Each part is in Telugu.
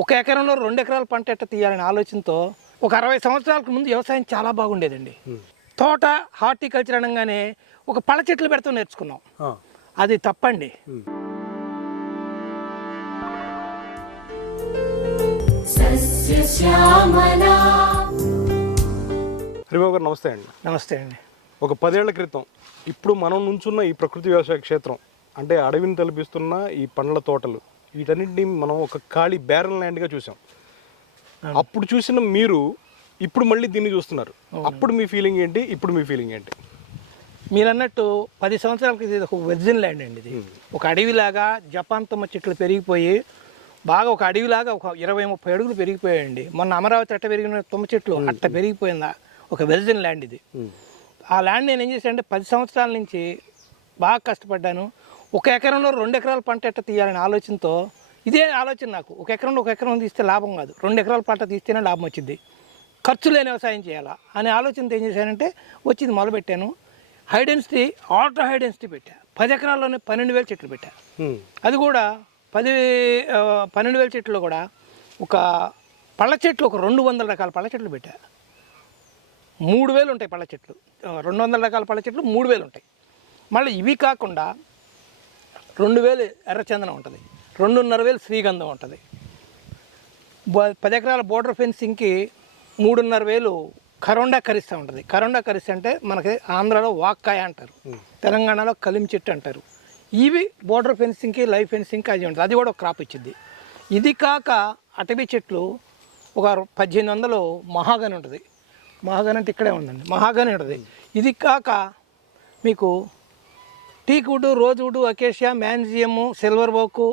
ఒక ఎకరంలో 2 ఎకరాల పంట ఎట్ట తీయాలనే ఆలోచనతో ఒక 60 సంవత్సరాలకు ముందు వ్యవసాయం చాలా బాగుండేదండి. తోట హార్టికల్చర్ అనగానే ఒక పళ్ళ చెట్లు పెడతాం నేర్చుకున్నాం. అది తప్పండి. హరిబాబు గారు నమస్తే అండి. నమస్తే అండి. ఒక 10 ఏళ్ల క్రితం ఇప్పుడు మనం నుంచున్న ఈ ప్రకృతి వ్యవసాయ క్షేత్రం అంటే అడవిని తలపిస్తున్న ఈ పండ్ల తోటలు వీటన్నింటినీ మనం ఒక ఖాళీ బ్యారల్ ల్యాండ్గా చూసాం. అప్పుడు చూసిన మీరు ఇప్పుడు మళ్ళీ దీన్ని చూస్తున్నారు. అప్పుడు మీ ఫీలింగ్ ఏంటి, ఇప్పుడు మీ ఫీలింగ్ ఏంటి? మీరు అన్నట్టు 10 సంవత్సరాల క్రితం ఇది ఒక వెర్జిన్ ల్యాండ్ అండి. ఇది ఒక అడవిలాగా జపాన్ తుమ్మ చెట్లు పెరిగిపోయి బాగా ఒక అడవిలాగా ఒక 20-30 అడుగులు పెరిగిపోయాయండి. మొన్న అమరావతి అట్ట పెరిగిన తుమ్మ చెట్లు అట్ట పెరిగిపోయిందా ఒక వెర్జిన్ ల్యాండ్ ఇది. ఆ ల్యాండ్ నేను ఏం చేశానంటే 10 సంవత్సరాల నుంచి బాగా కష్టపడ్డాను. ఒక ఎకరంలో 2 ఎకరాల పంట ఎట్ట తీయాలనే ఆలోచనతో ఇదే ఆలోచన నాకు. ఒక ఎకరం తీస్తే లాభం కాదు, 2 ఎకరాల పంట తీస్తేనే లాభం వచ్చింది. ఖర్చు లేని వ్యవసాయం చేయాలా అనే ఆలోచనతో ఏం చేశానంటే వచ్చింది మొదలుపెట్టాను. High density, ultra high density పెట్టా. 10 ఎకరాల్లోనే 12,000 చెట్లు పెట్టా. అది కూడా 12,000 చెట్లు కూడా ఒక పళ్ళ చెట్లు ఒక 200 రకాల పళ్ళ చెట్లు పెట్టా. 3,000 ఉంటాయి పళ్ళ చెట్లు, 200 రకాల పళ్ళ చెట్లు 3,000 ఉంటాయి. మళ్ళీ ఇవి కాకుండా 2,000 ఎర్రచందనం ఉంటుంది, 2,500 శ్రీగంధం ఉంటుంది. 10 ఎకరాల బోర్డర్ ఫెన్సింగ్కి 3,500 కరోండా కరిస్తా ఉంటుంది. కరోండా కరిస్తా అంటే మనకి ఆంధ్రాలో వాక్కాయ అంటారు, తెలంగాణలో కలిం చెట్టు అంటారు. ఇవి బోర్డర్ ఫెన్సింగ్కి, లైఫ్ ఫెన్సింగ్కి అది ఉంటుంది. అది కూడా ఒక క్రాప్ ఇచ్చింది. ఇది కాక అటవీ చెట్లు ఒక 1,800 మహాగని ఉంటుంది. మహాగని అంటే ఇక్కడే ఉందండి, మహాగని ఉంటుంది. ఇది కాక మీకు టీక్వుడ్, రోజ్వుడ్, అకేషియా, మ్యాన్జియము, సిల్వర్ ఓకు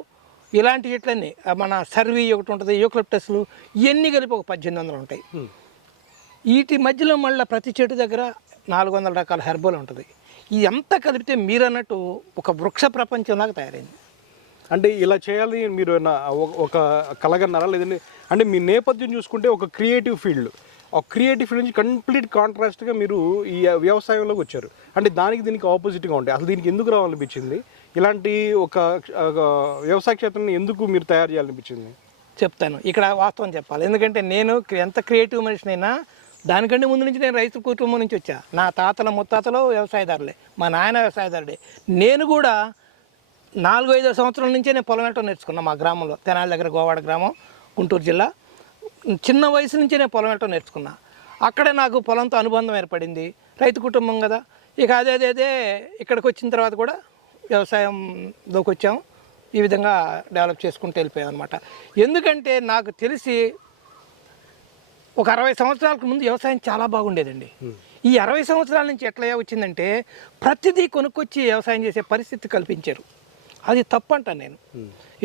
ఇలాంటి చెట్లన్నీ, మన సర్వీ ఒకటి ఉంటుంది, యూక్లిప్టస్లు, ఇవన్నీ కలిపి ఒక 1,800 ఉంటాయి. వీటి మధ్యలో మళ్ళీ ప్రతి చెట్టు దగ్గర 400 రకాల హెర్బల్ ఉంటుంది. ఇదంతా కలిపితే మీరు అన్నట్టు ఒక వృక్ష ప్రపంచంలాగా తయారైంది. అంటే ఇలా చేయాలి మీరు ఒక కలగన్నారా లేదండి? అంటే మీ నేపథ్యం చూసుకుంటే ఒక క్రియేటివ్ ఫీల్డ్, ఆ క్రియేటివ్ ఫీల్డ్ నుంచి కంప్లీట్ కాంట్రాస్ట్గా మీరు ఈ వ్యవసాయంలోకి వచ్చారు. అంటే దానికి దీనికి ఆపోజిట్గా ఉంటాయి. అసలు దీనికి ఎందుకు రావాలనిపించింది? ఇలాంటి ఒక వ్యవసాయ క్షేత్రాన్ని ఎందుకు మీరు తయారు చేయాలనిపించింది? చెప్తాను. ఇక్కడ వాస్తవం చెప్పాలి. ఎందుకంటే నేను ఎంత క్రియేటివ్ మనిషినైనా దానికంటే ముందు నుంచి నేను రైతు కుటుంబం నుంచి వచ్చా. నా తాతల ముత్తాతలు వ్యవసాయదారులే, మా నాయన వ్యవసాయదారుడే. నేను కూడా 4-5 సంవత్సరాల నుంచే నేను పొలం వెళ్ళటం నేర్చుకున్నాను. మా గ్రామంలో తెనాలి దగ్గర గోవాడ గ్రామం, గుంటూరు జిల్లా. చిన్న వయసు నుంచే నేను పొలం వెళ్ళటం నేర్చుకున్నా. అక్కడే నాకు పొలంతో అనుబంధం ఏర్పడింది. రైతు కుటుంబం కదా, ఇక అదే ఇక్కడికి వచ్చిన తర్వాత కూడా వ్యవసాయంలోకి వచ్చాము. ఈ విధంగా డెవలప్ చేసుకుంటూ వెళ్ళిపోయాం అనమాట. ఎందుకంటే నాకు తెలిసి ఒక 60 సంవత్సరాలకు ముందు వ్యవసాయం చాలా బాగుండేదండి. ఈ 60 సంవత్సరాల నుంచి ఎట్లా వచ్చిందంటే ప్రతిదీ కొనుక్కొచ్చి వ్యవసాయం చేసే పరిస్థితి కల్పించారు. అది తప్పంటాను నేను.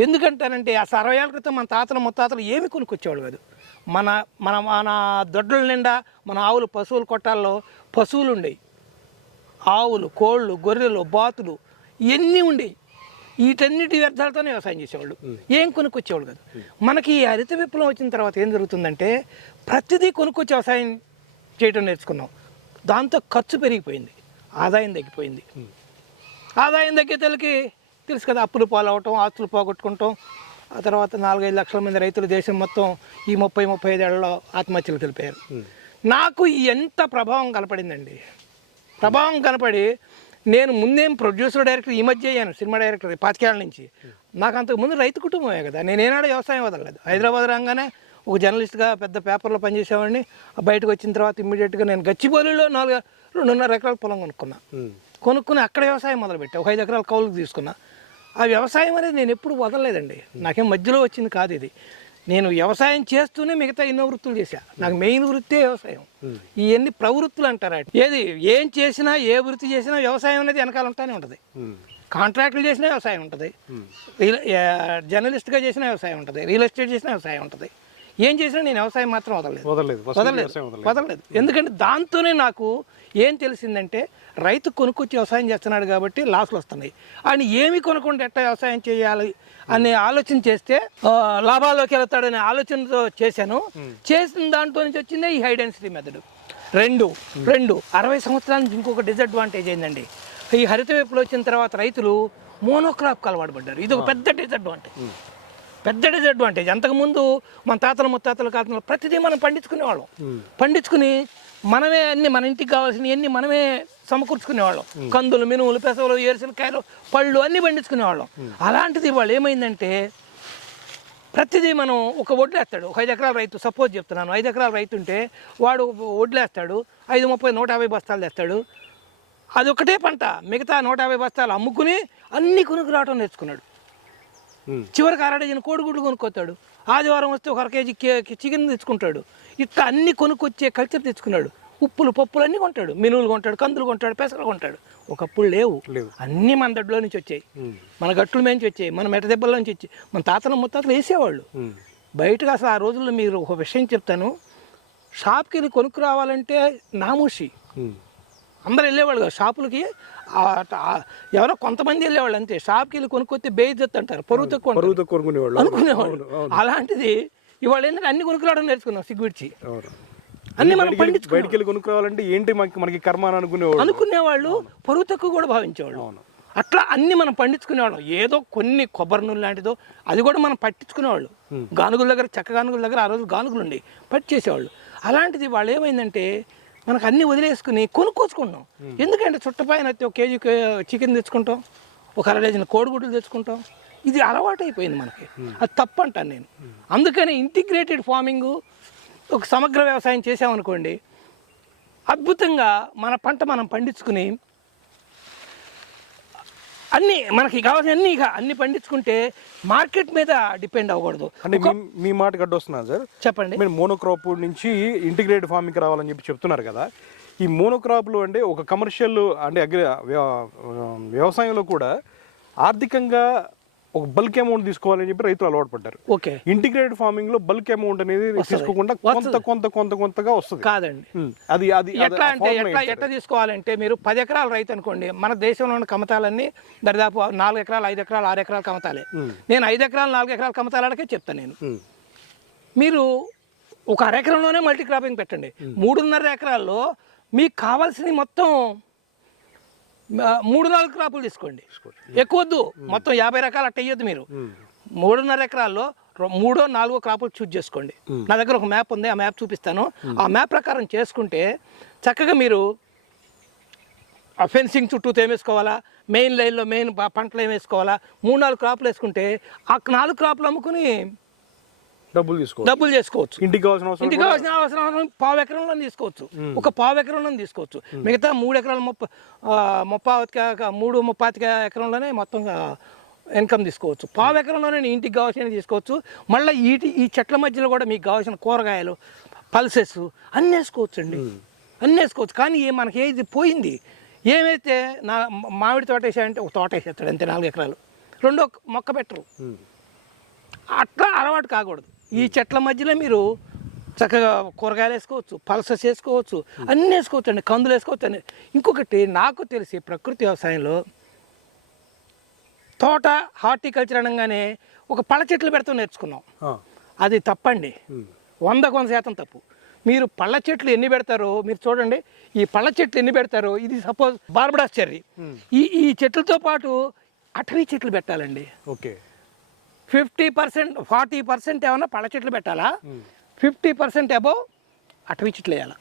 ఎందుకంటానంటే ఆ 60 ఏళ్ళ క్రితం మన తాతలు ముత్తాతలు ఏమి కొనుక్కొచ్చేవాళ్ళు కాదు. మన దొడ్ల నిండా మన ఆవులు, పశువుల కొట్టాల్లో పశువులు ఉండేవి. ఆవులు, కోళ్ళు, గొర్రెలు, బాతులు ఇవన్నీ ఉండేవి. వీటన్నిటి వ్యర్థాలతోనే వ్యవసాయం చేసేవాళ్ళు, ఏం కొనుక్కొచ్చేవాళ్ళు కాదు. మనకి ఈ హరిత విప్లవం వచ్చిన తర్వాత ఏం జరుగుతుందంటే ప్రతిదీ కొనుక్కొచ్చి వ్యవసాయం చేయటం నేర్చుకున్నాం. దాంతో ఖర్చు పెరిగిపోయింది, ఆదాయం తగ్గిపోయింది. ఆదాయం తగ్గేతలకి తెలుసు కదా, అప్పులు పాలవటం, ఆస్తులు పోగొట్టుకుంటాం. ఆ తర్వాత 4-5 లక్షల మంది రైతులు దేశం మొత్తం ఈ 30-35 ఏళ్లలో ఆత్మహత్యలు తెలిపారు. నాకు ఎంత ప్రభావం కనపడిందండి. ప్రభావం కనపడి నేను ముందేం ప్రొడ్యూసర్ డైరెక్టర్ ఈ మధ్య అయ్యాను, సినిమా డైరెక్టర్ 25 ఏళ్ళ నుంచి. నాకు అంతకుముందు రైతు కుటుంబమే కదా, నేను ఏనాడు వ్యవసాయం వదలలేదు. హైదరాబాద్ రాగానే ఒక జర్నలిస్ట్గా పెద్ద పేపర్లో పనిచేసేవాడిని. బయటకు వచ్చిన తర్వాత ఇమ్మీడియట్గా నేను గచ్చిబౌలిలో 2.5 ఎకరాల పొలం కొనుక్కుని అక్కడ వ్యవసాయం మొదలుపెట్టా. ఒక 5 ఎకరాల కౌలుకు తీసుకున్నా. ఆ వ్యవసాయం అనేది నేను ఎప్పుడు వదలలేదండి. నాకేం మధ్యలో వచ్చింది కాదు ఇది. నేను వ్యవసాయం చేస్తూనే మిగతా ఎన్నో వృత్తులు చేశా. నాకు మెయిన్ వృత్తే వ్యవసాయం. ఇవన్నీ ప్రవృత్తులు అంటారు. ఏం చేసినా, ఏ వృత్తి చేసినా వ్యవసాయం అనేది వెనకాల ఉంటానే ఉంటుంది. కాంట్రాక్టులు చేసినా వ్యవసాయం ఉంటుంది, జర్నలిస్ట్గా చేసినా వ్యవసాయం ఉంటుంది, రియల్ ఎస్టేట్ చేసినా వ్యవసాయం ఉంటుంది. ఏం చేసినా నేను వ్యవసాయం మాత్రం వదలలేదు. ఎందుకంటే దాంతోనే నాకు ఏం తెలిసిందంటే రైతు కొనుక్కొచ్చి వ్యవసాయం చేస్తున్నాడు కాబట్టి లాస్లు వస్తున్నాయి. ఆయన ఏమి కొనుక్కుంటే ఎట్లా వ్యవసాయం చేయాలి అనే ఆలోచన చేస్తే లాభాల్లోకి వెళ్తాడనే ఆలోచనతో చేశాను. చేసిన దాంట్లో నుంచి వచ్చిందే ఈ హై డెన్సిటీ మెథడ్. రెండు 60 సంవత్సరాల నుంచి ఇంకొక డిసడ్వాంటేజ్ ఏంటండి, ఈ హరిత విప్లవం వచ్చిన తర్వాత రైతులు మోనోక్రాప్కి అలవాటు పడ్డారు. ఇది ఒక పెద్ద డిసడ్వాంటేజ్. పెద్ద డిసడ్వాంటేజ్. అంతకుముందు మన తాతల ముత్తాతల కాలంలో ప్రతిదీ మనం పండించుకునేవాళ్ళం. పండించుకుని మనమే అన్ని మన ఇంటికి కావాల్సినవి అన్ని మనమే సమకూర్చుకునేవాళ్ళం. కందులు, మినుములు, పెసలు, ఏరుశనకాయలు, పళ్ళు అన్నీ పండించుకునేవాళ్ళం. అలాంటిది వాళ్ళు ఏమైందంటే ప్రతిదీ మనం ఒక వడ్లేస్తాడు. ఒక 5 ఎకరాల రైతు, సపోజ్ చెప్తున్నాను, 5 ఎకరాల రైతు ఉంటే వాడు వడ్లేస్తాడు, 5, 30, 150 బస్తాలు తెస్తాడు. అది ఒకటే పంట, మిగతా 150 బస్తాలు అమ్ముకుని అన్ని కొనుక్కు రావడం నేర్చుకున్నాడు. చివరికి 1/2 డజన్ కోడిగుడ్లు కొనుక్కొస్తాడు. ఆదివారం వస్తే ఒక 1 కేజీ చికెన్ తెచ్చుకుంటాడు. ఇట్లా అన్ని కొనుక్కొచ్చే కల్చర్ తెచ్చుకున్నాడు. ఉప్పులు, పప్పులు అన్నీ కొంటాడు, మినువులు కొంటాడు, కందులు కొంటాడు, పెసలు కొంటాడు. ఒకప్పుడు లేవు, అన్నీ మన దొడ్లో నుంచి వచ్చాయి, మన గట్టుల నుంచి వచ్చాయి, మన మెట దెబ్బల నుంచి వచ్చాయి. మన తాతల ముత్తాతలు వేసేవాళ్ళు బయటకు. అసలు ఆ రోజుల్లో మీరు ఒక విషయం చెప్తాను, షాప్కి వెళ్ళి కొనుక్కు రావాలంటే నామూషి. అందరు వెళ్ళేవాళ్ళు కాదు షాపులకి, ఎవరో కొంతమంది వెళ్ళేవాళ్ళు అంతే. షాప్కి వెళ్ళి కొనుక్కొస్తే బేయిద్దత్ అంటారు, పరువు తక్కువ అనుకునేవాళ్ళు. అలాంటిది ఇవాళ ఏంటంటే అన్ని కొనుక్కురావడం నేర్చుకున్నాం సిగ్గుడిచి. అన్ని మనం బయటికి వెళ్ళి కొనుక్కోవాలంటే ఏంటి మనకి కర్మ అనుకునేవాళ్ళు, పరువు తక్కువ కూడా భావించేవాళ్ళు. అట్లా అన్ని మనం పండించుకునేవాళ్ళం. ఏదో కొన్ని కొబ్బరి నూనె లాంటిదో అది కూడా మనం పట్టించుకునేవాళ్ళు. గానుగుల దగ్గర, చెక్క గానుగుల దగ్గర ఆ రోజు గానుగులు ఉండి పట్టించేసేవాళ్ళు. అలాంటిది వాళ్ళు ఏమైందంటే మనకు అన్నీ వదిలేసుకుని కొనుక్కోచుకుంటాం. ఎందుకంటే చుట్టపైన అయితే 1 కేజీ చికెన్ తెచ్చుకుంటాం, ఒక 1/2 డజన్ కోడిగుడ్లు తెచ్చుకుంటాం. ఇది అలవాటు అయిపోయింది మనకి. అది తప్పు అంటాను నేను. అందుకని ఇంటిగ్రేటెడ్ ఫార్మింగ్, ఒక సమగ్ర వ్యవసాయం చేసామనుకోండి, అద్భుతంగా మన పంట మనం పండించుకుని అన్నీ మనకి కావాల్సిన అన్ని పండించుకుంటే మార్కెట్ మీద డిపెండ్ అవ్వకూడదు. అంటే మీ మాట గడ్డొస్తున్నా సార్, చెప్పండి. మీరు మోనోక్రాప్ నుంచి ఇంటిగ్రేటెడ్ ఫార్మింగ్ రావాలని చెప్తున్నారు కదా. ఈ మోనోక్రాప్లు అంటే ఒక కమర్షియల్ అంటే వ్యవసాయంలో కూడా ఆర్థికంగా ఒక బల్క్ అమౌంట్ తీసుకోవాలని చెప్పి రైతులు అలవాటు పడ్డారు. ఓకే, ఇంటిగ్రేటెడ్ ఫార్మింగ్ లో బల్క్ అమౌంట్ అనేది తీసుకోకుండా కొంతగా వస్తుంది కాదండి. అది ఎట్లా అంటే ఎట్లా తీసుకోవాలంటే, మీరు 10 ఎకరాల రైతు అనుకోండి, మన దేశంలో ఉన్న కమతాలన్నీ దరిదాపు 4 ఎకరాలు, 5 ఎకరాలు, 6 ఎకరాల కమతాలే. నేను 5 ఎకరాలు, 4 ఎకరాల కమతాలకే చెప్తాను నేను. మీరు ఒక 1/2 ఎకరంలోనే మల్టీ క్రాపింగ్ పెట్టండి. 3.5 ఎకరాల్లో మీకు కావాల్సినవి మొత్తం 3-4 క్రాపులు తీసుకోండి, ఎక్కువ వద్దు. మొత్తం 50 రకాలు అట్ట వేయద్దు. మీరు 3.5 ఎకరాల్లో 3-4 క్రాపులు చూజ్ చేసుకోండి. నా దగ్గర ఒక మ్యాప్ ఉంది, ఆ మ్యాప్ చూపిస్తాను. ఆ మ్యాప్ ప్రకారం చేసుకుంటే చక్కగా మీరు ఆ ఫెన్సింగ్ చుట్టూ ఏమేసుకోవాలా, మెయిన్ లైన్లో మెయిన్ పంటలు ఏమేసుకోవాలా, 3-4 క్రాపులు వేసుకుంటే ఆ 4 క్రాపులు అమ్ముకుని డబ్బులు చేసుకోవచ్చు. ఇంటికి కావాల్సిన అవసరం 1/4 ఎకరంలో తీసుకోవచ్చు, ఒక 1/4 ఎకరంలో తీసుకోవచ్చు. మిగతా 3 ఎకరాలు 35 ఎకరంలోనే మొత్తం ఇన్కమ్ తీసుకోవచ్చు. 1/4 ఎకరంలోనే ఇంటికి కావాల్సినవి తీసుకోవచ్చు. మళ్ళీ ఈ చెట్ల మధ్యలో కూడా మీకు కావాల్సిన కూరగాయలు, పల్సెస్ అన్నీ వేసుకోవచ్చు అండి, అన్నీ వేసుకోవచ్చు. కానీ మనకి ఏది పోయింది, ఏమైతే నా మామిడి తోట వేసాయంటే ఒక తోట వేసేస్తాడు అంతే, 4 ఎకరాలు, రెండో మొక్క పెట్టరు. అట్లా అలవాటు కాకూడదు. ఈ చెట్ల మధ్యలో మీరు చక్కగా కూరగాయలు వేసుకోవచ్చు, పల్సెస్ వేసుకోవచ్చు, అన్నీ వేసుకోవచ్చు అండి, కందులు వేసుకోవచ్చు అండి. ఇంకొకటి నాకు తెలిసి ప్రకృతి వ్యవసాయంలో తోట హార్టికల్చర్ అనగానే ఒక పళ్ళ చెట్లు పెడతాం నేర్చుకున్నాం. అది తప్పండి, 100% తప్పు. మీరు పళ్ళ చెట్లు ఎన్ని పెడతారో మీరు చూడండి. ఈ పళ్ళ చెట్లు ఎన్ని పెడతారో, ఇది సపోజ్ బార్బడాస్ చెర్రీ, ఈ చెట్లతో పాటు అటవీ చెట్లు పెట్టాలండి. ఓకే, 50%, 40% ఏమన్నా పళ్ళ చెట్లు పెట్టాలా, 50% అబోవ్ అటవీ చెట్లు వేయాలా.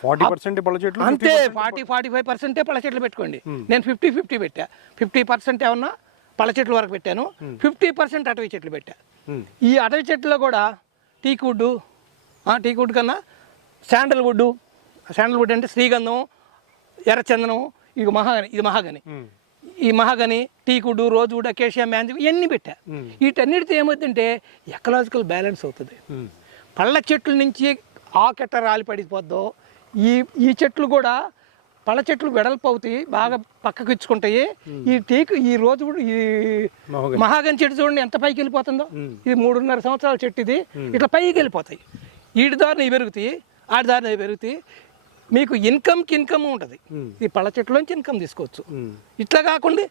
40% పళ్ళ చెట్లు అంతే, 40-45% పళ్ళ చెట్లు పెట్టుకోండి. నేను 50-50 పెట్టా. 50% ఏమన్నా పళ్ళ చెట్ల వరకు పెట్టాను, 50% అటవీ చెట్లు పెట్టా. ఈ అటవీ చెట్లలో కూడా టీక్వుడ్ కన్నా శాండల్వుడ్ అంటే శ్రీగంధం, ఎర్రచందనం, ఇది మహాగని, ఈ మహాగని, టీకుడ్, రోజ్వుడ్, అకేషియా, మ్యాంజివ్ ఇవన్నీ పెట్టా. వీటన్నిటితో ఏమవుతుందంటే ఎకలాజికల్ బ్యాలెన్స్ అవుతుంది. పళ్ళ చెట్ల నుంచి ఆకెట్ట రాలి పడిపోద్దో ఈ చెట్లు కూడా పళ్ళ చెట్లు వెడల్పు అవుతాయి, బాగా పక్కకు ఇచ్చుకుంటాయి. ఈ రోజ్వుడ్, ఈ మహాగని చెట్టు చూడండి ఎంత పైకి వెళ్ళిపోతుందో. ఇది 3.5 సంవత్సరాల చెట్టు, ఇది ఇట్లా పైకి వెళ్ళిపోతాయి. వీటి దారిని పెరుగుతాయి, ఆడి దారిని పెరుగుతాయి. మీకు ఇన్కమ్ ఉంటుంది. ఈ పళ్ళ చెట్లోంచి ఇన్కమ్ తీసుకోవచ్చు. ఇట్లా కాకుండా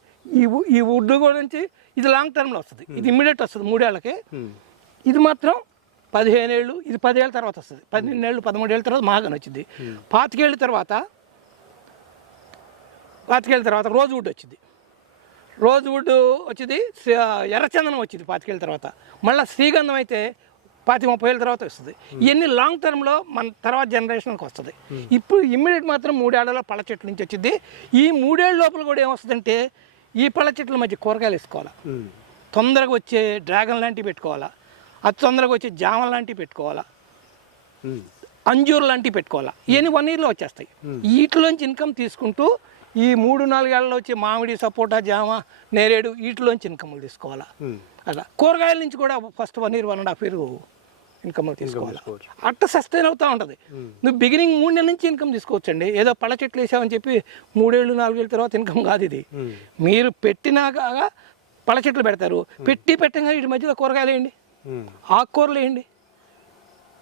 ఈ వుడ్ గురించి ఇది లాంగ్ టర్మ్లో వస్తుంది, ఇది ఇమ్మీడియట్ వస్తుంది 3 ఏళ్ళకే. ఇది మాత్రం 15 ఏళ్ళు, ఇది 10 ఏళ్ళ తర్వాత వస్తుంది. 12 ఏళ్ళు 13 ఏళ్ళ తర్వాత మహాగని వచ్చింది. 25 ఏళ్ళ తర్వాత రోజ్వుడ్ వచ్చింది. రోజ్వుడ్ వచ్చింది, ఎర్రచందనం వచ్చింది 25 ఏళ్ళ తర్వాత, మళ్ళీ శ్రీగంధం అయితే 30 ఏళ్ళ తర్వాత వస్తుంది. ఇవన్నీ లాంగ్ టర్మ్లో మన తర్వాత జనరేషన్కి వస్తుంది. ఇప్పుడు ఇమ్మీడియట్ మాత్రం 3 ఏళ్లలో పళ్ళ చెట్ల నుంచి వచ్చింది. ఈ 3 ఏళ్ళ లోపల కూడా ఏమొస్తుందంటే ఈ పళ్ళ చెట్ల మధ్య కూరగాయలు వేసుకోవాలా, తొందరగా వచ్చే డ్రాగన్ లాంటివి పెట్టుకోవాలా, అతి తొందరగా వచ్చే జామ లాంటివి పెట్టుకోవాలా, అంజూరు లాంటివి పెట్టుకోవాలా. ఇవన్నీ 1 ఇయర్లో వచ్చేస్తాయి. వీటిలోంచి ఇన్కమ్ తీసుకుంటూ ఈ 3-4 ఏళ్ళలో వచ్చే మామిడి, సపోటా, జామ, నేరేడు వీటిలోంచి ఇన్కమ్లు తీసుకోవాలా. అలా కూరగాయల నుంచి కూడా ఫస్ట్ 1 ఇయర్ 1.5 ఇయర్ ఇన్కమ్లు తీసుకోవాలి. అట్ట సస్టైన్ అవుతూ ఉంటుంది. నువ్వు బిగినింగ్ 3 నెలల నుంచి ఇన్కమ్ తీసుకోవచ్చండి. ఏదో పళ్ళ చెట్లు వేసామని చెప్పి 3 ఏళ్ళు 4 ఏళ్ళ తర్వాత ఇన్కమ్ కాదు ఇది. మీరు పెట్టినాక పళ్ళ చెట్లు పెడతారు, పెట్టంగా వీటి మధ్యలో కూరగాయలు వేయండి, ఆకుకూరలు వేయండి.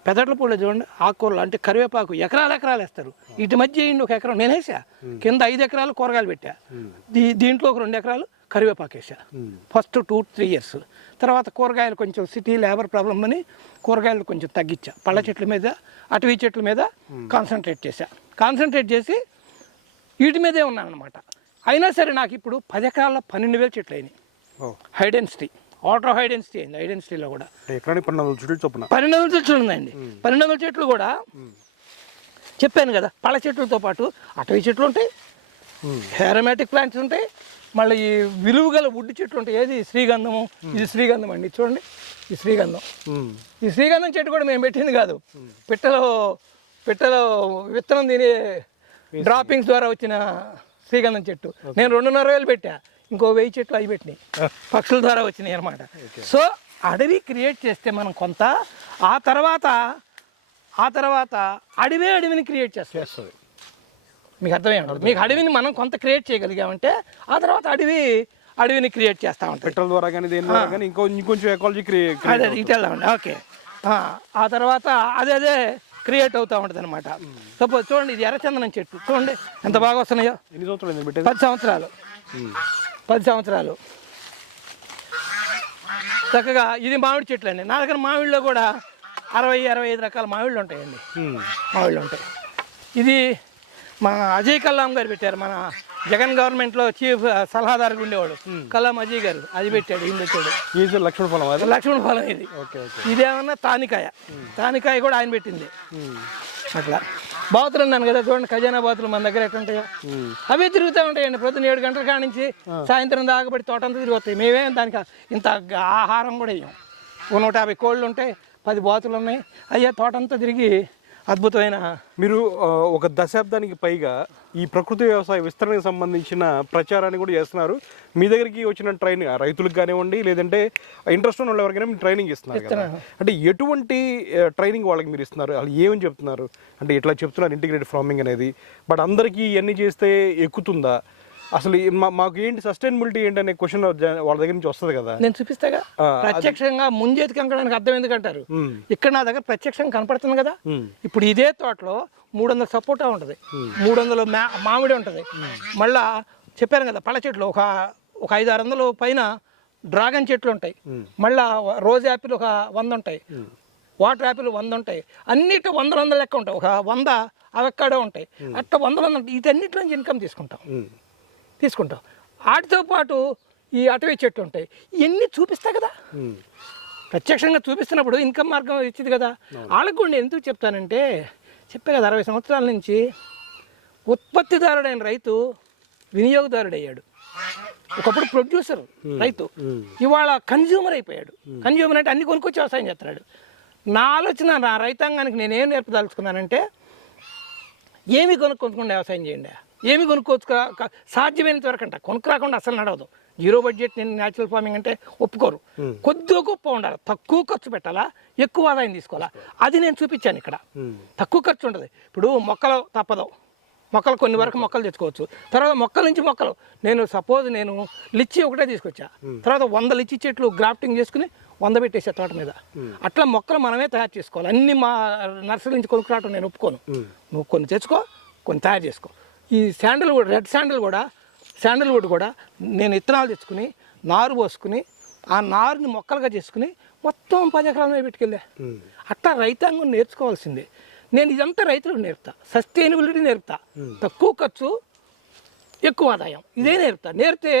పెదట్ల పూల చూడండి, ఆకుకూరలు అంటే కరివేపాకు ఎకరాలు వేస్తారు. వీటి మధ్య వేయండి 1 ఎకరం. నేను వేసా, కింద 5 ఎకరాలు కూరగాయలు పెట్టా, దీంట్లో ఒక 2 ఎకరాలు కరివేపాకు వేసా. ఫస్ట్ 2-3 ఇయర్స్ తర్వాత కూరగాయలు కొంచెం సిటీ లేబర్ ప్రాబ్లం అని కూరగాయలు కొంచెం తగ్గించా. పళ్ళ చెట్ల మీద, అటవీ చెట్ల మీద కాన్సన్ట్రేట్ చేసి వీటి మీదే ఉన్నాను అనమాట. అయినా సరే నాకు ఇప్పుడు 10 ఎకరాల్లో 12,000 చెట్లు అయినాయి. హైడెన్సిటీ, ఆల్ట్రా హైడెన్సిటీ అయింది. హైడెన్సిటీలో కూడా 12,000 చెట్లు ఉన్నాయండి. 12,000 చెట్లు కూడా చెప్పాను కదా, పళ్ళ చెట్లతో పాటు అటవీ చెట్లు ఉంటాయి, అరోమాటిక్ ప్లాంట్స్ ఉంటాయి, మళ్ళీ ఈ విలువ గల వుడ్ చెట్లు ఉంటాయి. ఏది శ్రీగంధము, ఇది శ్రీగంధం అండి, చూడండి ఈ శ్రీగంధం. ఈ శ్రీగంధం చెట్టు కూడా మేము పెట్టింది కాదు, పిట్టలో విత్తనం తినే డ్రాపింగ్స్ ద్వారా వచ్చిన శ్రీగంధం చెట్టు. నేను 2.5 పెట్టా, ఇంకో 1000 చెట్లు అవి పెట్టినాయి, పక్షుల ద్వారా వచ్చినాయి అనమాట. సో అడవి క్రియేట్ చేస్తే మనం కొంత, ఆ తర్వాత అడవిని క్రియేట్ చేస్తుంది. మీకు అర్థమే ఉంటుంది. మీకు అడవిని మనం కొంత క్రియేట్ చేయగలిగామంటే ఆ తర్వాత అడవిని క్రియేట్ చేస్తూ ఉంటాం. పెట్రోల్ ద్వారా కానీ దేని ద్వారా కానీ ఇంకొంచెం ఎకాలజీ అదే ఇటెల్లా ఉండి. ఓకే, ఆ తర్వాత అదే క్రియేట్ అవుతూ ఉంటుంది అనమాట. సపోజ్ చూడండి, ఇది ఎర్రచందనం చెట్టు చూడండి ఎంత బాగా వస్తున్నాయో. 10 సంవత్సరాలు 10 సంవత్సరాలు చక్కగా. ఇది మామిడి చెట్లు అండి. నా దగ్గర మామిడిలో కూడా 60-65 రకాల మామిళ్ళు ఉంటాయండి. మామిళ్ళు ఉంటాయి. ఇది మా అజయ్ కల్లాం గారు పెట్టారు, మన జగన్ గవర్నమెంట్లో చీఫ్ సలహాదారుగా ఉండేవాడు కల్లాం అజయ్ గారు. అది పెట్టాడు, ఈయన పెట్టాడు. లక్ష్మణ ఫలం ఇది. ఇదేమన్నా తానికాయ కూడా ఆయన పెట్టింది. అట్లా బాతులు అన్నాను కదా, చూడండి ఖజానా బాతులు మన దగ్గర ఎట్లా ఉంటాయో అవే తిరుగుతూ ఉంటాయండి. పొద్దున్న 7 గంటల కాడ నుంచి సాయంత్రం దాకబడి తోటంతా తిరిగి వస్తాయి. మేమే దానికి ఇంత ఆహారం కూడా వేయం. 150 కోళ్ళు ఉంటాయి, 10 బాతులు ఉన్నాయి. అయ్యా తోటంతా తిరిగి అద్భుతమైన. మీరు ఒక దశాబ్దానికి పైగా ఈ ప్రకృతి వ్యవసాయ విస్తరణకు సంబంధించిన ప్రచారాన్ని కూడా చేస్తున్నారు. మీ దగ్గరికి వచ్చిన ట్రైనింగ్ రైతులకు కానివ్వండి, లేదంటే ఇంట్రెస్ట్ ఉన్న ఎవరికైనా మీరు ట్రైనింగ్ ఇస్తున్నారు కదా. అంటే ఎటువంటి ట్రైనింగ్ వాళ్ళకి మీరు ఇస్తున్నారు, వాళ్ళు ఏమని చెప్తున్నారు? అంటే ఇట్లా చెప్తున్నారు ఇంటిగ్రేటెడ్ ఫార్మింగ్ అనేది, బట్ అందరికీ ఇవన్నీ చేస్తే ఎక్కుతుందా? అసలు మాకు ఏంటి సస్టైనబిలిటీ ఏంటి అనే క్వశ్చన్ వాళ్ళ దగ్గర నుంచి వస్తుంది కదా. నేను చూపిస్తాగా ప్రత్యక్షంగా ముంజేతికి కనపడానికి అర్థం ఎందుకంటారు. ఇక్కడ నా దగ్గర ప్రత్యక్షంగా కనపడుతుంది కదా. ఇప్పుడు ఇదే తోటలో 300 సపోటా ఉంటుంది, 300 మామిడి ఉంటుంది. మళ్ళా చెప్పాను కదా పళ్ళ చెట్లు ఒక 500-600 పైన డ్రాగన్ చెట్లు ఉంటాయి. మళ్ళా రోజ్ యాపిల్ ఒక 100 ఉంటాయి, వాటర్ యాపిల్ 100 ఉంటాయి. అన్నిటి 100 లెక్క ఉంటాయి. ఒక 100 అవెక్కడో ఉంటాయి. అట్లా 100 వీటన్నిటిలోంచి ఇన్కమ్ తీసుకుంటాం. వాటితో పాటు ఈ అటవీ చెట్లు ఉంటాయి. ఇవన్నీ చూపిస్తా కదా, ప్రత్యక్షంగా చూపిస్తున్నప్పుడు ఇన్కమ్ మార్గం ఇచ్చింది కదా. వాళ్ళకు కూడా నేను ఎందుకు చెప్తానంటే, చెప్పే కదా 60 సంవత్సరాల నుంచి ఉత్పత్తిదారుడైన రైతు వినియోగదారుడయ్యాడు. ఒకప్పుడు ప్రొడ్యూసర్ రైతు, ఇవాళ కన్జ్యూమర్ అయిపోయాడు. కన్జ్యూమర్ అంటే అన్ని కొనుక్కొచ్చి వ్యవసాయం చేస్తున్నాడు. నా ఆలోచన, నా రైతాంగానికి నేనేం నేర్పదలుచుకున్నానంటే, ఏమి కొనుక్కొనుకుండా వ్యవసాయం చేయండి, ఏమి కొనుక్కోవచ్చు సాధ్యమైనంత వరకు అంట. కొనుక్కురాకుండా అసలు నడవదు. 0 బడ్జెట్ నేను న్యాచురల్ ఫార్మింగ్ అంటే ఒప్పుకోరు. కొద్దిగా గొప్ప ఉండాలి, తక్కువ ఖర్చు పెట్టాలా, ఎక్కువ ఆదాయం తీసుకోవాలా. అది నేను చూపించాను ఇక్కడ. తక్కువ ఖర్చు ఉంటుంది. ఇప్పుడు మొక్కలు తప్పదు, మొక్కలు కొన్ని వరకు మొక్కలు తెచ్చుకోవచ్చు. తర్వాత మొక్కల నుంచి మొక్కలు, నేను లిచ్చి ఒకటే తీసుకొచ్చా, తర్వాత 100 లిచ్చి చెట్లు గ్రాఫ్టింగ్ చేసుకుని 100 పెట్టేసా తోట మీద. అట్లా మొక్కలు మనమే తయారు చేసుకోవాలి. అన్ని మా నర్సరీ నుంచి కొనుక్కురావటం నేను ఒప్పుకోను. నువ్వు కొన్ని తెచ్చుకో, కొన్ని తయారు చేసుకో. ఈ రెడ్ శాండల్వుడ్ కూడా నేను విత్తనాలు తెచ్చుకుని నారు పోసుకుని ఆ నారుని మొక్కలుగా చేసుకుని మొత్తం 10 ఎకరాల మీద పెట్టుకెళ్ళా. అట్లా రైతాంగం నేర్చుకోవాల్సిందే. నేను ఇదంతా రైతులకు నేర్పుతా, సస్టైనబిలిటీ నేర్పుతా, తక్కువ ఖర్చు ఎక్కువ ఆదాయం, ఇదే నేర్పితే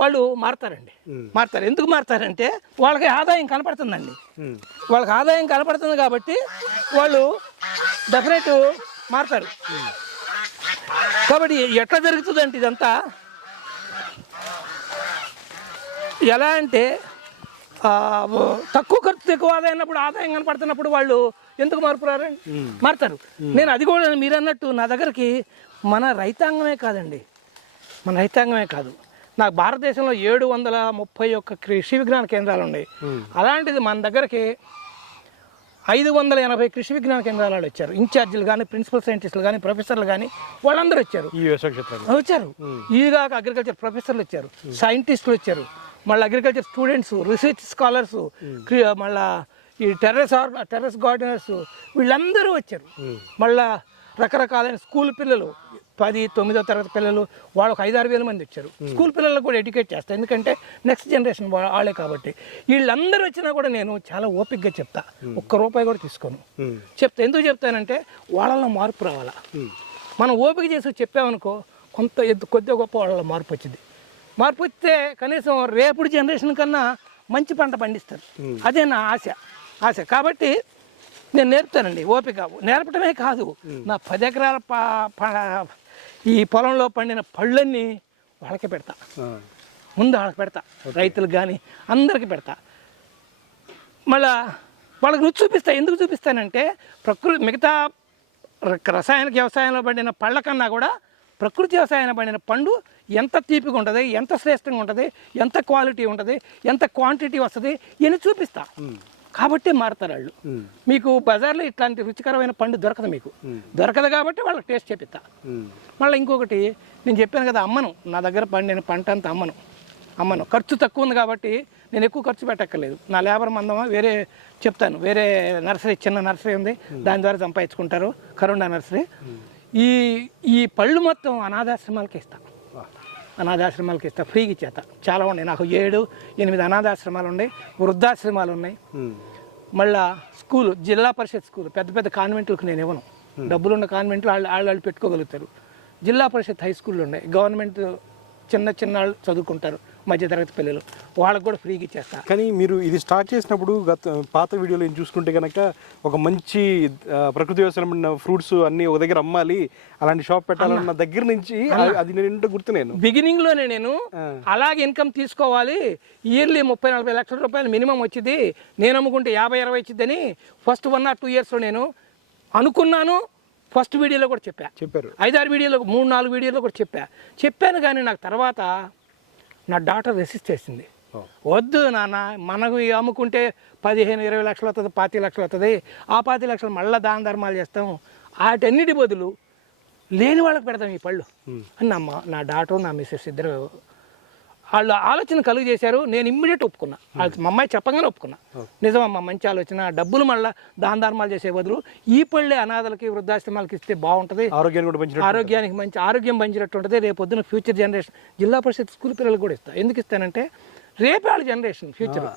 వాళ్ళు మారతారండి. మారతారు. ఎందుకు మారతారంటే వాళ్ళకి ఆదాయం కనపడుతుందండి. వాళ్ళకి ఆదాయం కనపడుతుంది కాబట్టి వాళ్ళు డెఫినెట్ మారతారు. కాబట్టి ఎట్లా జరుగుతుందంటే ఇదంతా ఎలా అంటే తక్కువ ఖర్చు ఎక్కువ ఆదాయం అయినప్పుడు, ఆదాయం కనపడుతున్నప్పుడు వాళ్ళు ఎందుకు మారుతారు. నేను అది కూడా మీరు అన్నట్టు నా దగ్గరికి మన రైతాంగమే కాదండి, మన రైతాంగమే కాదు, నాకు భారతదేశంలో 731 కృషి విజ్ఞాన కేంద్రాలు ఉన్నాయి. అలాంటిది మన దగ్గరికి 580 కృషి విజ్ఞాన కేంద్రాలు వచ్చారు. ఇన్ఛార్జీలు కానీ, ప్రిన్సిపల్ సైంటిస్టులు కానీ, ప్రొఫెసర్లు కానీ వాళ్ళందరూ వచ్చారు. ఈగాక అగ్రికల్చర్ ప్రొఫెసర్లు వచ్చారు, సైంటిస్టులు వచ్చారు, మళ్ళీ అగ్రికల్చర్ స్టూడెంట్స్, రీసెర్చ్ స్కాలర్స్, మళ్ళీ ఈ టెర్రస్ గార్డెనర్స్ వీళ్ళందరూ వచ్చారు. మళ్ళీ రకరకాలైన స్కూల్ పిల్లలు 10, 9వ తరగతి పిల్లలు వాళ్ళకు 5-6 వేల మంది వచ్చారు. స్కూల్ పిల్లలకు కూడా ఎడ్యుకేట్ చేస్తాను, ఎందుకంటే నెక్స్ట్ జనరేషన్ వాళ్ళే కాబట్టి. వీళ్ళందరూ వచ్చినా కూడా నేను చాలా ఓపికగా చెప్తా, ₹1 కూడా తీసుకోను. చెప్తా. ఎందుకు చెప్తానంటే వాళ్ళలో మార్పు రావాలా. మనం ఓపిక చేసి చెప్పామనుకో కొద్దిగా గొప్ప వాళ్ళలో మార్పు వచ్చింది. మార్పు వస్తే కనీసం రేపటి జనరేషన్ కన్నా మంచి పంట పండిస్తారు. అదే నా ఆశ. కాబట్టి నేను నేర్పుతానండి. ఓపిక నేర్పడమే కాదు, నా 10 ఎకరాల ఈ పొలంలో పండిన పళ్ళన్నీ వాళ్ళకే పెడతా. ముందు వాళ్ళకి పెడతా, రైతులకు కానీ అందరికీ పెడతా. మళ్ళా వాళ్ళకి రుచి చూపిస్తా. ఎందుకు చూపిస్తానంటే మిగతా రసాయనిక వ్యవసాయంలో పండిన పళ్ళ కన్నా కూడా ప్రకృతి వ్యవసాయంలో పండిన పండు ఎంత తీపిగా ఉంటుంది, ఎంత శ్రేష్టంగా ఉంటుంది, ఎంత క్వాలిటీ ఉంటుంది, ఎంత క్వాంటిటీ వస్తుంది ఇవన్నీ చూపిస్తా. కాబట్టి మారుతారు వాళ్ళు. మీకు బజార్లో ఇట్లాంటి రుచికరమైన పండు దొరకదు కాబట్టి వాళ్ళకి టేస్ట్ చేపిస్తా. మళ్ళీ ఇంకొకటి నేను చెప్పాను కదా, అమ్మను. నా దగ్గర పండిన పంట అంతా అమ్మను. ఖర్చు తక్కువ ఉంది కాబట్టి నేను ఎక్కువ ఖర్చు పెట్టక్కర్లేదు. నా లేబర్ మందమా వేరే చెప్తాను, వేరే నర్సరీ, చిన్న నర్సరీ ఉంది, దాని ద్వారా సంపాదించుకుంటారు, కరుణ నర్సరీ. ఈ పళ్ళు మొత్తం అనాథాశ్రమాలకి ఇస్తా, ఫ్రీగా ఇచ్చేస్తా. చాలా ఉన్నాయి నాకు, 7-8 అనాథాశ్రమాలు ఉన్నాయి, వృద్ధాశ్రమాలు ఉన్నాయి. మళ్ళా స్కూలు, జిల్లా పరిషత్ స్కూల్, పెద్ద కాన్వెంట్లకు నేను ఇవ్వను. డబ్బులున్న కాన్వెంట్లు వాళ్ళు పెట్టుకోగలుగుతారు. జిల్లా పరిషత్ హై స్కూళ్ళు ఉన్నాయి, గవర్నమెంట్ చిన్న వాళ్ళు చదువుకుంటారు, మధ్యతరగతి పిల్లలు, వాళ్ళకు కూడా ఫ్రీగా ఇచ్చేస్తా. కానీ మీరు ఇది స్టార్ట్ చేసినప్పుడు పాత వీడియోలో ఏం చూసుకుంటే కనుక ఒక మంచి ప్రకృతి వ్యవసాయం ఫ్రూట్స్ అన్ని ఒక దగ్గర అమ్మాలి, అలాంటి షాప్ పెట్టాలన్న దగ్గర నుంచి అది నేను గుర్తు. బిగినింగ్లోనే నేను అలాగే ఇన్కమ్ తీసుకోవాలి, ఇయర్లీ 30-40 లక్షల రూపాయలు మినిమం వచ్చింది, నేను అమ్ముకుంటే 50-60 వచ్చిందని ఫస్ట్ 1 or 2 yearsలో నేను అనుకున్నాను. ఫస్ట్ వీడియోలో కూడా చెప్పారు, 5-6 వీడియోలో, 3-4 వీడియోలో కూడా చెప్పాను. కానీ నాకు తర్వాత నా డాటర్ రెసిస్ట్ చేసింది. వద్దు నాన్న, మనకు అమ్ముకుంటే 15-20 లక్షలు వస్తుంది, 25 లక్షలు వస్తుంది, ఆ 25 లక్షలు మళ్ళీ దాన ధర్మాలు చేస్తాం, వాటన్నిటి బదులు లేని వాళ్ళకి పెడతాం ఈ పళ్ళు అని నా డాటర్, నా మిస్సెస్ ఇద్దరు వాళ్ళు ఆలోచన కలుగు చేశారు. నేను ఇమ్మీడియట్ ఒప్పుకున్నా. మా అమ్మాయి చెప్పగానే ఒప్పుకున్నా. నిజమమ్మా, మంచి ఆలోచన, డబ్బులు మళ్ళీ దాన ధర్మాలు చేసే బదులు ఈ పళ్ళే అనాథలకి, వృద్ధాశ్రమాలకి ఇస్తే బాగుంటుంది, ఆరోగ్యానికి మంచి ఆరోగ్యం పంచినట్టు ఉంటుంది. రేపు పొద్దున ఫ్యూచర్ జనరేషన్, జిల్లా పరిషత్ స్కూల్ పిల్లలకు కూడా ఇస్తాను. ఎందుకు ఇస్తానంటే రేపే వాళ్ళ జనరేషన్ ఫ్యూచర్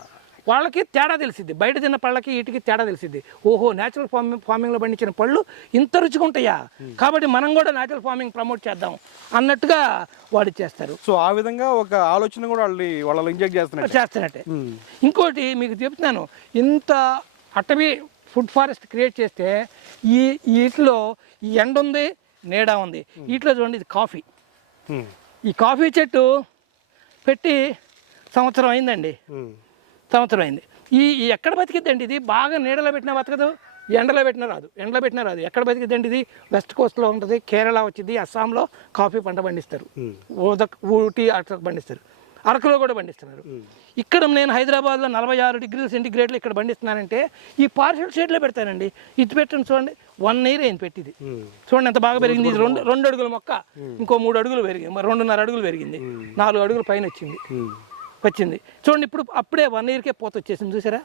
వాళ్ళకి తేడా తెలిసిద్ది, బయట తిన్న పళ్ళకి వీటికి తేడా తెలిసిద్ది. ఓహో, న్యాచురల్ ఫార్మింగ్లో పండించిన పళ్ళు ఇంత రుచిగా ఉంటాయా, కాబట్టి మనం కూడా న్యాచురల్ ఫార్మింగ్ ప్రమోట్ చేద్దాం అన్నట్టుగా వాడు చేస్తారు. సో ఆ విధంగా ఒక ఆలోచన కూడా వాళ్ళు ఇంజెక్ట్ చేస్తున్నట్టే. ఇంకోటి మీకు చెప్తున్నాను, ఇంత అటవీ ఫుడ్ ఫారెస్ట్ క్రియేట్ చేస్తే వీటిలో ఈ ఎండ ఉంది, నీడ ఉంది. వీటిలో చూడండి, ఇది కాఫీ. ఈ కాఫీ చెట్టు పెట్టి సంవత్సరం అయిందండి. ఈ ఎక్కడ బతికిద్దండి ఇది? బాగా నీడలో పెట్టినా బతకదు, ఎండలో పెట్టినా రాదు. ఎక్కడ బతికిద్దండి ఇది? వెస్ట్ కోస్ట్లో ఉంటుంది, కేరళ వచ్చింది, అస్సాంలో కాఫీ పంట పండిస్తారు, ఊటీ అట్లా పండిస్తారు, అరకులో కూడా పండిస్తున్నారు. ఇక్కడ నేను హైదరాబాద్లో 46 degrees Centigrade ఇక్కడ పండిస్తున్నానంటే ఈ పార్షల్ షేడ్లో పెడతానండి. ఇది పెట్టండి, చూడండి, 1 year అయింది పెట్టింది. చూడండి ఎంత బాగా పెరిగింది. ఇది 2 అడుగుల మొక్క, ఇంకో 3 అడుగులు పెరిగింది, 2.5 అడుగులు పెరిగింది, 4 అడుగుల పైన వచ్చింది. చూడండి, ఇప్పుడు అప్పుడే 1 yearకే పోత వచ్చేసింది, చూసారా?